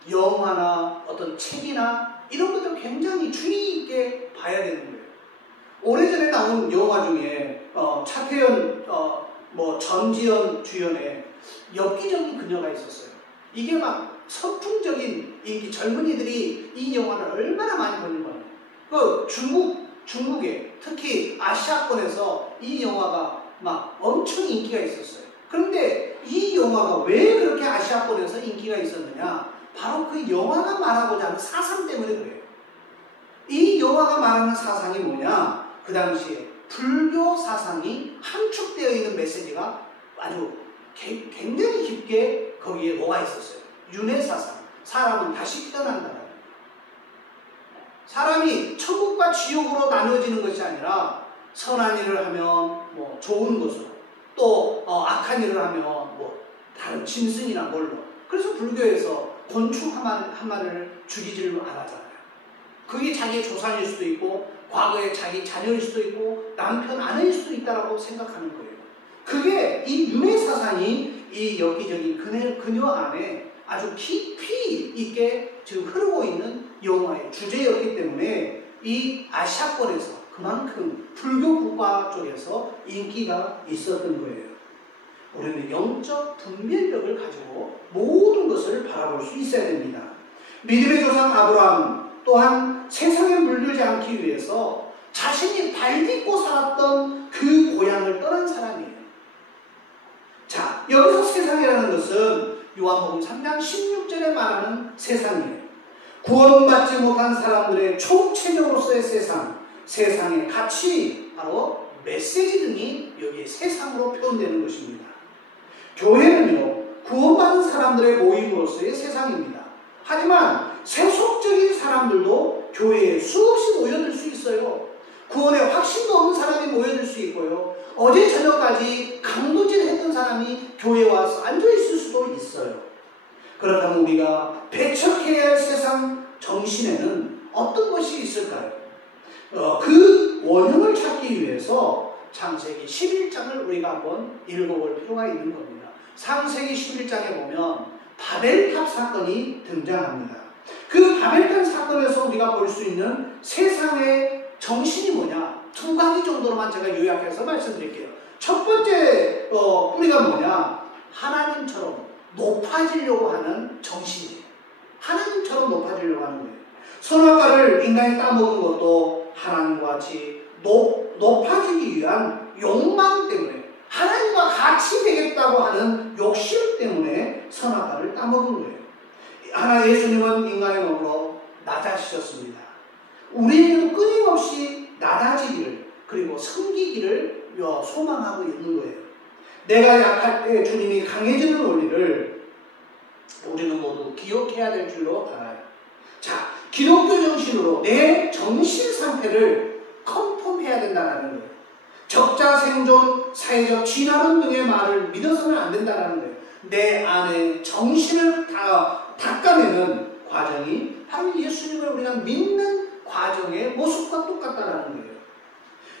영화나 어떤 책이나 이런 것들 굉장히 주의 있게 봐야 되는 거예요. 오래전에 나온 영화 중에 차태현, 전지현 주연의 엽기적인 그녀가 있었어요. 이게 막 선풍적인 인기, 젊은이들이 이 영화를 얼마나 많이 보는 거예요. 중국에, 특히 아시아권에서 이 영화가 막 엄청 인기가 있었어요. 그런데 이 영화가 왜 그렇게 아시아권에서 인기가 있었느냐? 바로 그 영화가 말하고자 하는 사상 때문에 그래요. 이 영화가 말하는 사상이 뭐냐? 그 당시에 불교 사상이 함축되어 있는 메시지가 아주 굉장히 깊게 거기에 녹아 있었어요. 윤회 사상. 사람은 다시 태어난다. 사람이 천국과 지옥으로 나눠지는 것이 아니라 선한 일을 하면 좋은 것으로, 또 악한 일을 하면 다른 짐승이나 뭘로. 그래서 불교에서 곤충 한 마리를 죽이지를 않았잖아요. 그게 자기의 조상일 수도 있고 과거에 자기 자녀일 수도 있고 남편 아내일 수도 있다라고 생각하는 거예요. 그게 이 윤회 사상이 이 여기저기 그녀 안에 아주 깊이 있게 지금 흐르고 있는 영화의 주제였기 때문에 이 아시아권에서 그만큼 불교 국가 쪽에서 인기가 있었던 거예요. 우리는 영적 분별력을 가지고 모든 것을 바라볼 수 있어야 됩니다. 믿음의 조상 아브라함 또한 세상에 물들지 않기 위해서 자신이 발 딛고 살았던 그 고향을 떠난 사람이에요. 자, 여기서 세상이라는 것은 요한복음 3장 16절에 말하는 세상이에요. 구원받지 못한 사람들의 총체적으로서의 세상, 세상의 가치, 바로 메시지 등이 여기에 세상으로 표현되는 것입니다. 교회는요, 구원받은 사람들의 모임으로서의 세상입니다. 하지만 세속적인 사람들도 교회에 수없이 모여들 수 있어요. 구원에 확신도 없는 사람이 모여들 수 있고요. 어제 저녁까지 강도질 했던 사람이 교회에 와서 앉아있을 수도 있어요. 그렇다면 우리가 배척해야 할 세상 정신에는 어떤 것이 있을까요? 그 원형을 찾기 위해서 창세기 11장을 우리가 한번 읽어볼 필요가 있는 겁니다. 창세기 11장에 보면 바벨탑 사건이 등장합니다. 그 바벨탑 사건에서 우리가 볼 수 있는 세상의 정신이 뭐냐? 두 가지 정도로만 제가 요약해서 말씀드릴게요. 첫 번째 뿌리가 뭐냐? 하나님처럼 높아지려고 하는 정신이에요. 하나님처럼 높아지려고 하는 거예요. 선악과를 인간이 따먹은 것도 하나님과 같이 높아지기 위한 욕망 때문에, 하나님과 같이 되겠다고 하는 욕심 때문에 선악과를 따먹은 거예요. 하나 예수님은 인간의 몸으로 낮아지셨습니다. 우리에게도 끊임없이 낮아지기를, 그리고 섬기기를 소망하고 있는 거예요. 내가 약할 때 주님이 강해지는 원리를 우리는 모두 기억해야 될 줄로 알아요. 자, 기독교 정신으로 내 정신 상태를 컨펌해야 된다는 거예요. 적자 생존, 사회적 진화론 등의 말을 믿어서는 안 된다는 거예요. 내 안에 정신을 닦아내는 과정이 바로 예수님을 우리가 믿는 과정의 모습과 똑같다는 거예요.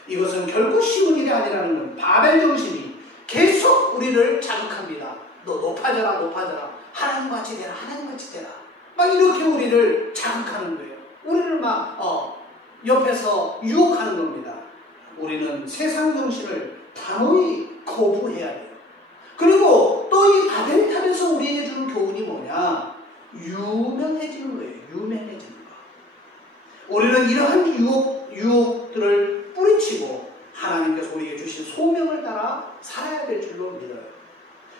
이것은 결코 쉬운 일이 아니라는 거예요. 바벨 정신이 계속 우리를 자극합니다. 너 높아져라, 높아져라. 하나님같이 되라, 하나님같이 되라. 막 이렇게 우리를 자극하는 거예요. 우리를 막 옆에서 유혹하는 겁니다. 우리는 세상 정신을 단호히 거부해야 돼요. 그리고 또 이 바벨탑에서 우리에게 주는 교훈이 뭐냐? 유명해지는 거예요. 유명해지는 거. 우리는 이러한 유혹들을 뿌리치고 하나님께서 우리에게 주신 소명을 따라 살아야 될 줄로 믿어요.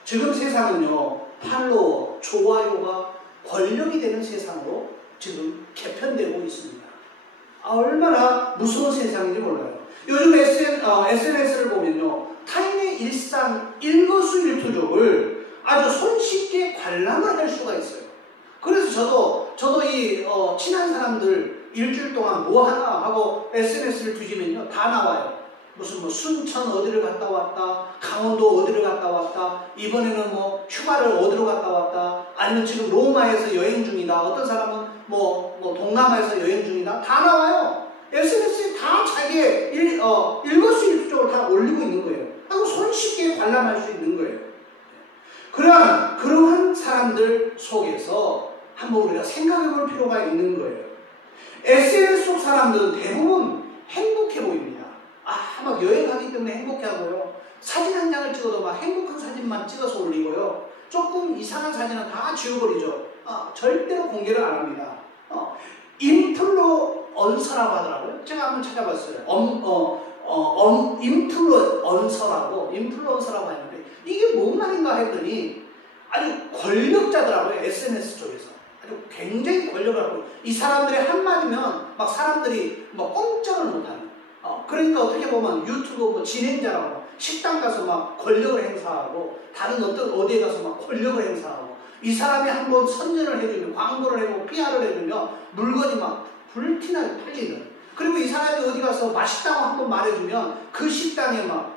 지금 세상은요, 팔로워, 좋아요가 권력이 되는 세상으로 지금 개편되고 있습니다. 얼마나 무서운 세상인지 몰라요. 요즘 SNS를 보면요, 타인의 일상, 일거수일투족을 아주 손쉽게 관람을 할 수가 있어요. 그래서 저도 이 친한 사람들 일주일 동안 뭐 하나 하고 SNS를 뒤지면요, 다 나와요. 무슨 뭐 순천 어디를 갔다 왔다, 강원도 어디를 갔다 왔다, 이번에는 뭐 휴가를 어디로 갔다 왔다, 아니면 지금 로마에서 여행 중이다, 어떤 사람은 뭐 동남아에서 여행 중이다, 다 나와요. SNS에 다 자기의 일거수일투족을 다 올리고 있는 거예요. 하고 손쉽게 관람할 수 있는 거예요. 그러한 사람들 속에서 한번 우리가 생각해 볼 필요가 있는 거예요. SNS 속 사람들은 대부분 행복해 보입니다. 막 여행 가기 때문에 행복해하고요. 사진 한 장을 찍어도 막 행복한 사진만 찍어서 올리고요. 조금 이상한 사진은 다 지워버리죠. 절대로 공개를 안 합니다. 인플루언서라고 하더라고요. 제가 한번 찾아봤어요. 인플루언서라고 하는데 이게 뭔 말인가 했더니 아주 권력자더라고요. SNS 쪽에서. 아주 굉장히 권력을 하고, 이 사람들의 한마디면 막 사람들이 뭐 꼼짝을 못하는. 그러니까 어떻게 보면 유튜브 뭐 진행자라고 식당 가서 막 권력을 행사하고, 다른 어디에 가서 막 권력을 행사하고, 이 사람이 한번 선전을 해주면, 광고를 해주고 PR을 해주면 물건이 막 불티나게 팔리는. 그리고 이 사람이 어디 가서 맛있다고 한번 말해주면 그 식당에 막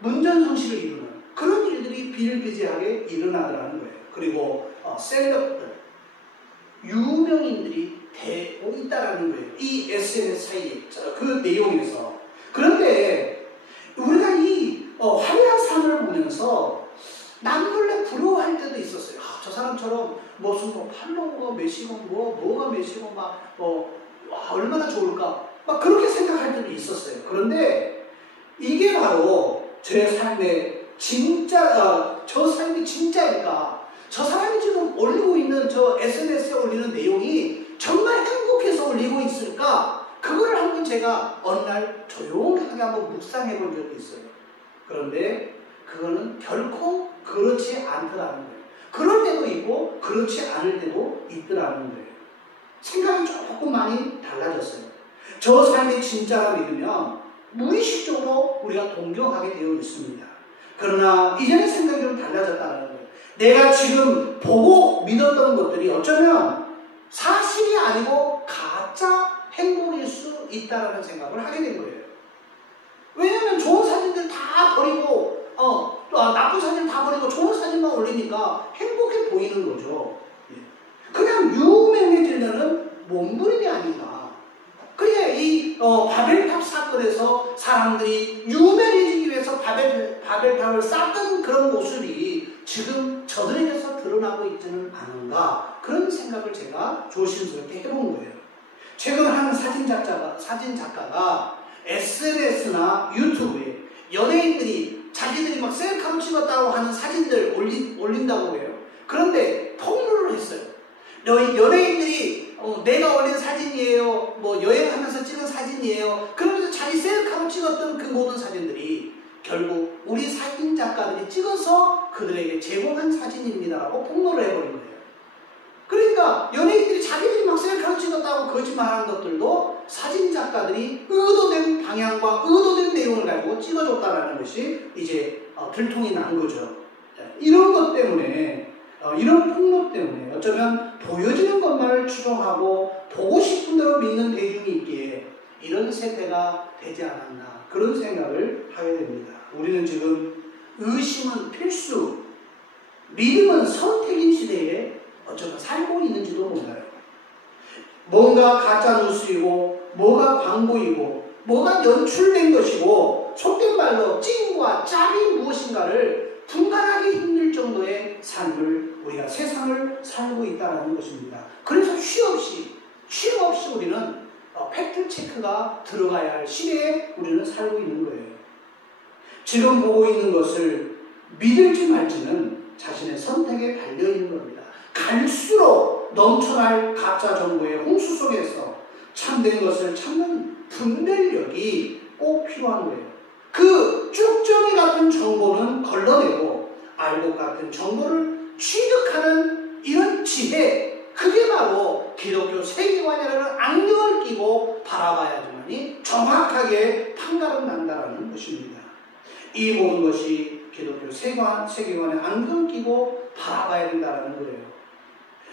문전성시를 이루는 그런 일들이 비일비재하게 일어나더라는 거예요. 그리고 셀럽들, 유명인들이 되고 있다라는 거예요. 이 SNS 사이에 그 내용에서. 그런데 우리가 이 화려한 삶을 보면서 남몰래 부러워할 때도 있었어요. 저 사람처럼 무슨 팔로워가 몇이고 뭐가 몇이고 얼마나 좋을까 막 그렇게 생각할 때도 있었어요. 그런데 이게 바로 제 삶의 진짜 저 삶이 진짜일까? 저 사람이 지금 올리고 있는 저 SNS에 올리는 내용이 정말 행복해서 올리고 있을까? 그걸 한번 제가 어느 날 조용하게 한번 묵상해 본 적이 있어요. 그런데 그거는 결코 그렇지 않더라는 거예요. 그럴 때도 있고 그렇지 않을 때도 있더라는 거예요. 생각이 조금 많이 달라졌어요. 저 삶이 진짜라 믿으면 무의식적으로 우리가 동경하게 되어 있습니다. 그러나 이전의 생각이 좀 달라졌다는 거예요. 내가 지금 보고 믿었던 것들이 어쩌면 사실이 아니고 가짜 행복일 수 있다는 생각을 하게 된 거예요. 왜냐하면 좋은 사진들 다 버리고 나쁜 사진 다 버리고 좋은 사진만 올리니까 행복해 보이는 거죠. 그냥 유명해지려는 몸부림이 아닌가. 그게 이 바벨탑 사건에서 사람들이 유명해지기 위해서 바벨탑을 쌓던 그런 모습이 지금 저들에게서 드러나고 있지는 않은가. 그런 생각을 제가 조심스럽게 해본 거예요. 최근 한 사진 작가가 SNS나 유튜브에 연예인들이 자기들이 막 셀카로 찍었다고 하는 사진들 올린다고 해요. 그런데 폭로를 했어요. 연예인들이 내가 올린 사진이에요. 여행하면서 찍은 사진이에요. 그러면서 자기 셀카로 찍었던 그 모든 사진들이 결국 우리 사진 작가들이 찍어서 그들에게 제공한 사진입니다라고 폭로를 해버린 거예요. 그러니까 연예인들이 자기들이 막 셀카로 찍었다고 거짓말하는 것들도 사진 작가들이 의도된 방향과 의도된 내용을 가지고 찍어줬다는 것이 이제 들통이 난 거죠. 이런 것 때문에 이런 폭로 때문에 어쩌면 보여지는 것만을 추종하고 보고 싶은 대로 믿는 대중이 있기에 이런 세대가 되지 않았나 그런 생각을 하게 됩니다. 우리는 지금 의심은 필수, 믿음은 선택인 시대에 어쩌면 살고 있는지도 몰라요. 뭔가 가짜 뉴스이고 뭐가 광고이고 뭐가 연출된 것이고 속된 말로 찐과 짭이 무엇인가를 분간하기 힘들 정도의 삶을 우리가 세상을 살고 있다는 것입니다. 그래서 쉼 없이 우리는 팩트 체크가 들어가야 할 시대에 우리는 살고 있는 거예요. 지금 보고 있는 것을 믿을지 말지는 자신의 선택에 달려있는 겁니다. 갈수록 넘쳐날 가짜 정보의 홍수 속에서 참된 것을 찾는 분별력이 꼭 필요한 거예요. 그 쭉정이 같은 정보는 걸러내고 알곡 같은 정보를 취득하는 이런 지혜, 그게 바로 기독교 세계관이라는 안경을 끼고 바라봐야지만이 정확하게 판가름 난다라는 것입니다. 이 모든 것이 기독교 세계관의 안경 끼고 바라봐야 된다는 거예요.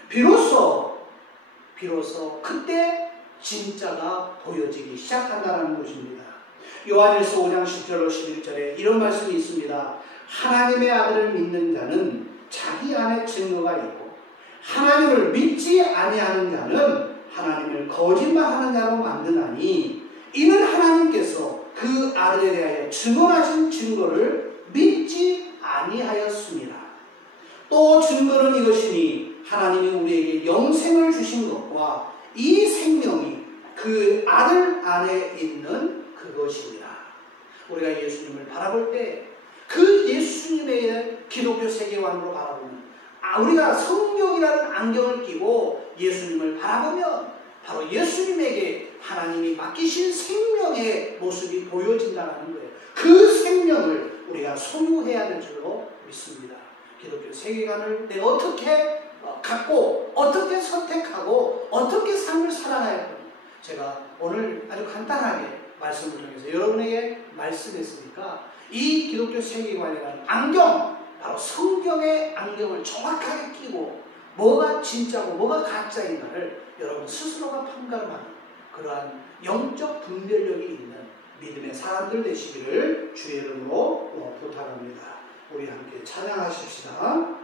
비로소 그때 진짜가 보여지기 시작한다는 것입니다. 요한일서 5장 10절로 11절에 이런 말씀이 있습니다. 하나님의 아들을 믿는 자는 자기 안에 증거가 있고 하나님을 믿지 아니하는 자는 하나님을 거짓말하는 자로 만드나니 이는 하나님께서 그 아들에 대하여 증언하신 증거를 믿지 아니하였습니다. 또 증거는 이것이니 하나님이 우리에게 영생을 주신 것과 이 생명이 그 아들 안에 있는 그것입니다. 우리가 예수님을 바라볼 때 그 예수님의 기독교 세계관으로 바라보면 우리가 성경이라는 안경을 끼고 예수님을 바라보면 바로 예수님에게 하나님이 맡기신 생명의 모습이 보여진다는 거예요. 그 생명을 우리가 소유해야 될 줄로 믿습니다. 기독교 세계관을 내가 어떻게 갖고 어떻게 선택하고 어떻게 삶을 살아가야 할까? 제가 오늘 아주 간단하게 말씀을 통해서 여러분에게 말씀했으니까 이 기독교 세계관이라는 안경, 바로 성경의 안경을 정확하게 끼고 뭐가 진짜고 뭐가 가짜인가를 여러분 스스로가 판가름하는 그러한 영적 분별력이 있는 믿음의 사람들 되시기를 주의 이름으로 부탁합니다. 우리 함께 찬양하십시다.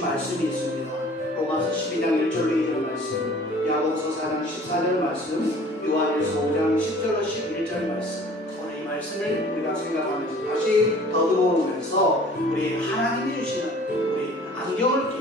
주신 말씀이 있습니다. 로마서 12장 1절로 2절 말씀, 야고보서 4장 14절 말씀, 요한일서 5장 10절로 11절 말씀. 오늘 이 말씀을 우리가 생각하면서 다시 더듬어보면서 우리 하나님이 주시는 우리 안경을 끼고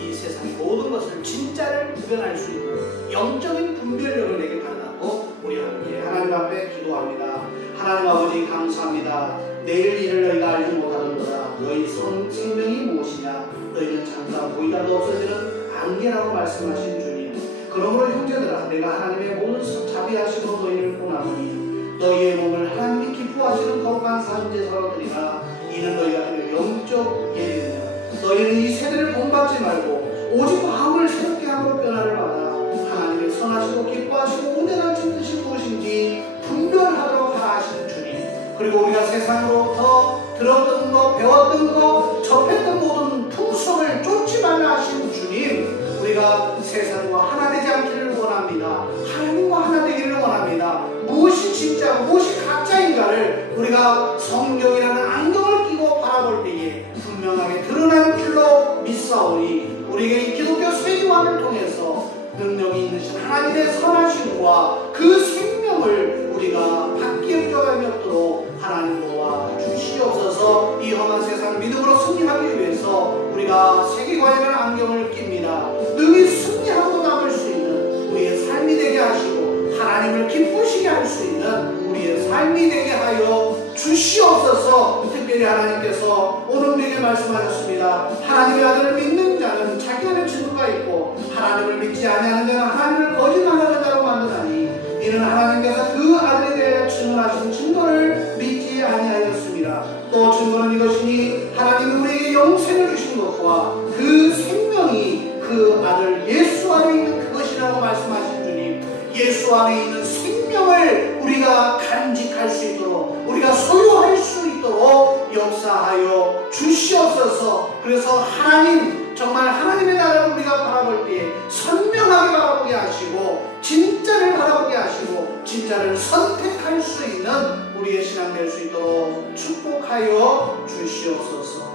이 세상 모든 것을 진짜를 구별할 수 있는 영적인 분별력을 내게 달라고 우리 함께 하나님 앞에 기도합니다. 하나님 아버지 감사합니다. 내일 일을 너희가 알지 못하는도다. 너희 생명이 무엇이냐? 너희는 잠깐 보이다도 없어지는 안개라고 말씀하신 주님. 그러므로 형제들아, 내가 하나님의 모든 자비하심으로 너희를 보나보니 너희의 몸을 하나님이 기뻐하시는 거룩한 산제사로 드리라. 이는 너희가 되는 영적 예리느냐. 너희는 이 세대를 본받지 말고 오직 마음을 새롭게 함으로 변화를 받아 하나님의 선하시고 기뻐하시고 온전한 뜻이 무엇인지 분별하도록 하신 주님. 그리고 우리가 세상으로부터 들었던 것, 배웠던 것, 접했던 모든 풍속을 쫓지 말라 하신 주님. 우리가 세상과 하나 되지 않기를 원합니다. 하나님과 하나 되기를 원합니다. 무엇이 진짜, 무엇이 가짜인가를 우리가 성경이라는 안경을 끼고 바라볼 때에 분명하게 드러나는 줄로 믿사오니 우리에게 이 기독교 세계관을 통해서 능력이 있는 하나님의 선하심과 그 생명을 우리가 받기에 부족함이 없도록 하나님 도와 주시옵소서. 이 험한 세상을 믿음으로 승리하기 위해서 우리가 세계관이라는 안경을 낍니다. 능히 승리하고 남을 수 있는 우리의 삶이 되게 하시고 하나님을 기쁘시게 할 수 있는 우리의 삶이 되게 하여 주시옵소서. 특별히 하나님께서 오늘 우리에게 말씀하셨습니다. 하나님의 아들을 믿는 자는 자기 안에 증거가 있고 하나님을 믿지 아니하는 자는 하나님을 거짓말하는 자로 만드나니 이는 하나님께서 그 아들에 대해 증언하신 증거를 믿지 아니하였습니다. 또 증거는 이것이니 하나님이 우리에게 영생을 주신 것과 그 생명이 그 아들 예수 안에 있는 그것이라고 말씀하신 주님. 예수 안에 있는 생명을 우리가 간직할 수 있도록 우리가 소유할 수 있도록 역사하여 주시옵소서. 그래서 하나님, 정말 하나님의 나라를 우리가 바라볼 때에 선명하게 바라보게 하시고 진짜를 바라보게 하시고 진짜를 선택할 수 있는 우리의 신앙 될 수 있도록 축복하여 주시옵소서.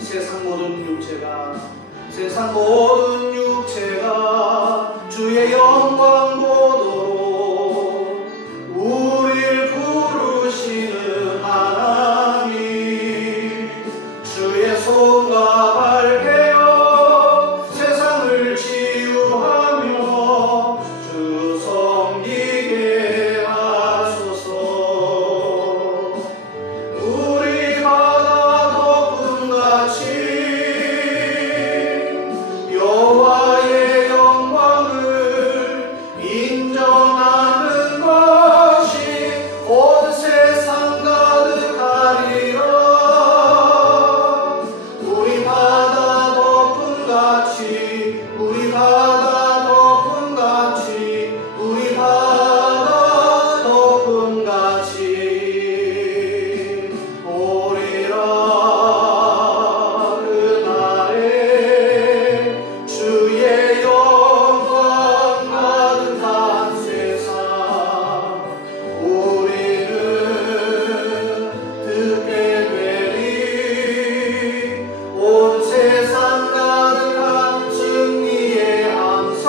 세상 모든 육체가 주의 영광 보도록 우리를 부르시는 하나님, 주의 손과 발되어 세상을 치유하며 주 섬기게 하소서. 우리 바다 덮음같이 여호와의 영광을 인정하는 것이 온 세상 가득하리라. 우리 바다 덮음같이 우리 바다 덮음같이 우리 바다 덮음같이 오리라. 주의 영광 가득한 세상 우리는 듣게 되리. 온 세상 가득한 승리의 함성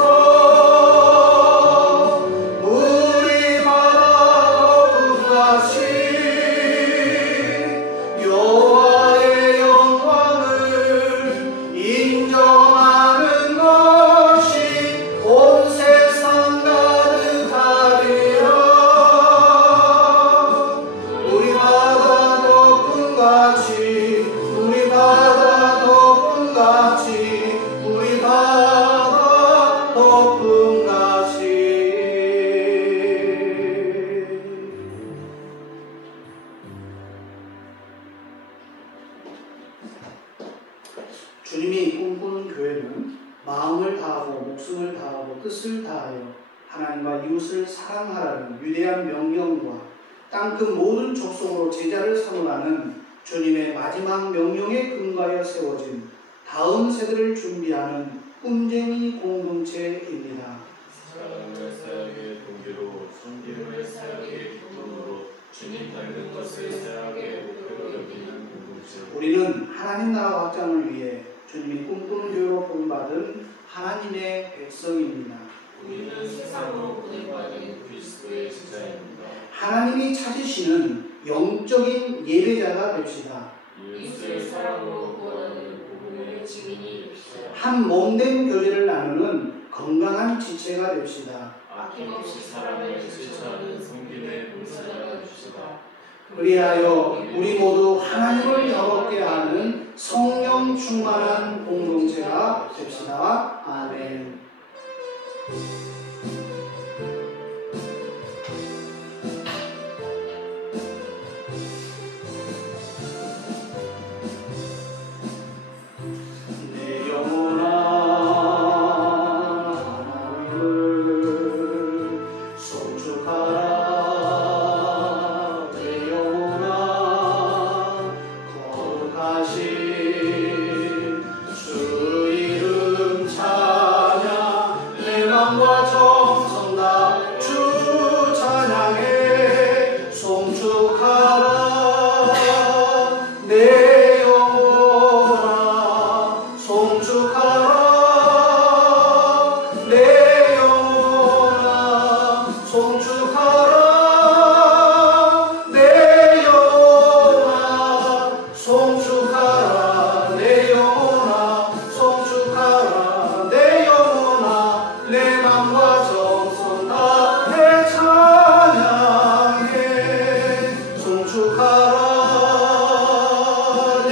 우리 바다 덮음같이 여호와의 영광을 인정하는 온 세상 가득하리라. 우리 바다 덮음같이 우리 바다 덮음같이 우리 바다 덮음같이. 주님이 꿈꾸는 교회는 마음을 다하고 목숨을 다하고 뜻을 다하여 하나님과 이웃을 사랑하라는 위대한 명령과 땅끝 모든 족속으로 제자를 삼으라는 주님의 마지막 명령에 근거하여 세워진 다음 세대를 준비하는 꿈쟁이 공동체입니다. 사랑의 사역의 동기로 섬김의 사역의 기쁨으로 주님 닮은 것을 사역의 목표로 여기는 공동체 우리는 하나님 나라 확장을 위해 주님이 꿈꾸는 교회로 부름받은 하나님의 백성입니다. 우리는 세상으로 보내받은 그리스도의 제자입니다. 하나님이 찾으시는 영적인 예배자가 됩시다. 예수의 사랑으로 구원하는 복음의 증인이 됩시다. 한 몸된 교제를 나누는 건강한 지체가 됩시다. 아낌없이 사랑을 실천하는 성김의 봉사자가 됩시다. 그리하여 우리 모두 하나님을 영업게 하는 성령 충만한 공동체가 됩시다. 아멘. 내 영혼아 하나님을 송축하라. 내 영혼아 거룩하신 주 이름 찬양. 내 맘과 정성 다 주 찬양해. 송축하라 내 영혼아. 송축하라 내 영혼아. 송축하라 내 영혼아. 송축하라 내 영혼아. 송축하라 내 영혼아. 내 맘과 정성 다해 찬양해. 송축하라 내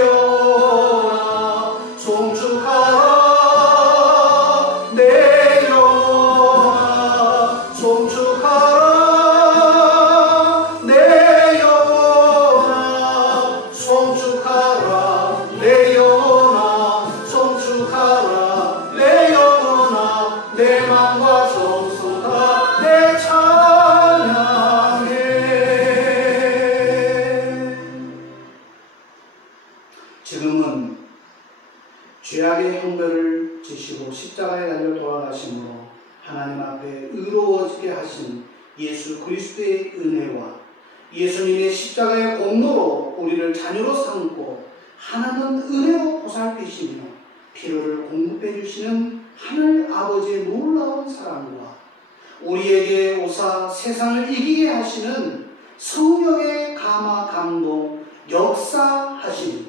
영혼아. 송축하라 내 영혼아. 송축하라 내 영혼아. 송축하라 내 영혼아. 송축하라 내 영혼아. 내 맘과 정성 다해 찬양해. 지금은 죄악의 형벌을 지시고 십자가에 달려 돌아가심으로 하나님 앞에 의로워지게 하신 예수 그리스도의 은혜와 예수님의 십자가의 공로로 우리를 자녀로 삼고 하나는 은혜로 보살피시며 필요를 공급해 주시는 하늘 아버지의 놀라운 사랑과 우리에게 오사 세상을 이기게 하시는 성령의 감화 감동 역사하심.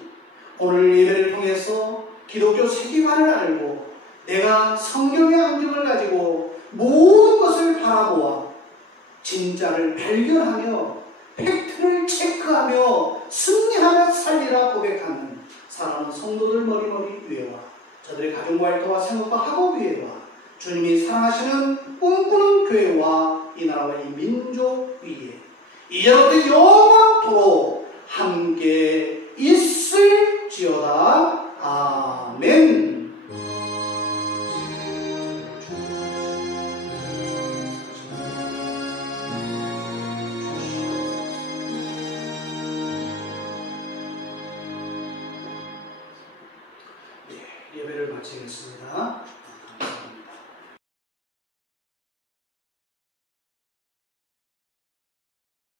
오늘 예배를 통해서 기독교 세계관을 알고 내가 성경의 안경을 가지고 모든 것을 바라보아 진짜를 발견하며 팩트를 체크하며 승리하며 살리라 고백하는 사랑하는 성도들 머리머리 위에와 저들의 가정과 일터와 생업과 학업 위에와 주님이 사랑하시는 꿈꾸는 교회와 이 나라와 이 민족 위에 이제부터 영원토록 함께 있을지어다. 아멘. 예배를 마치겠습니다.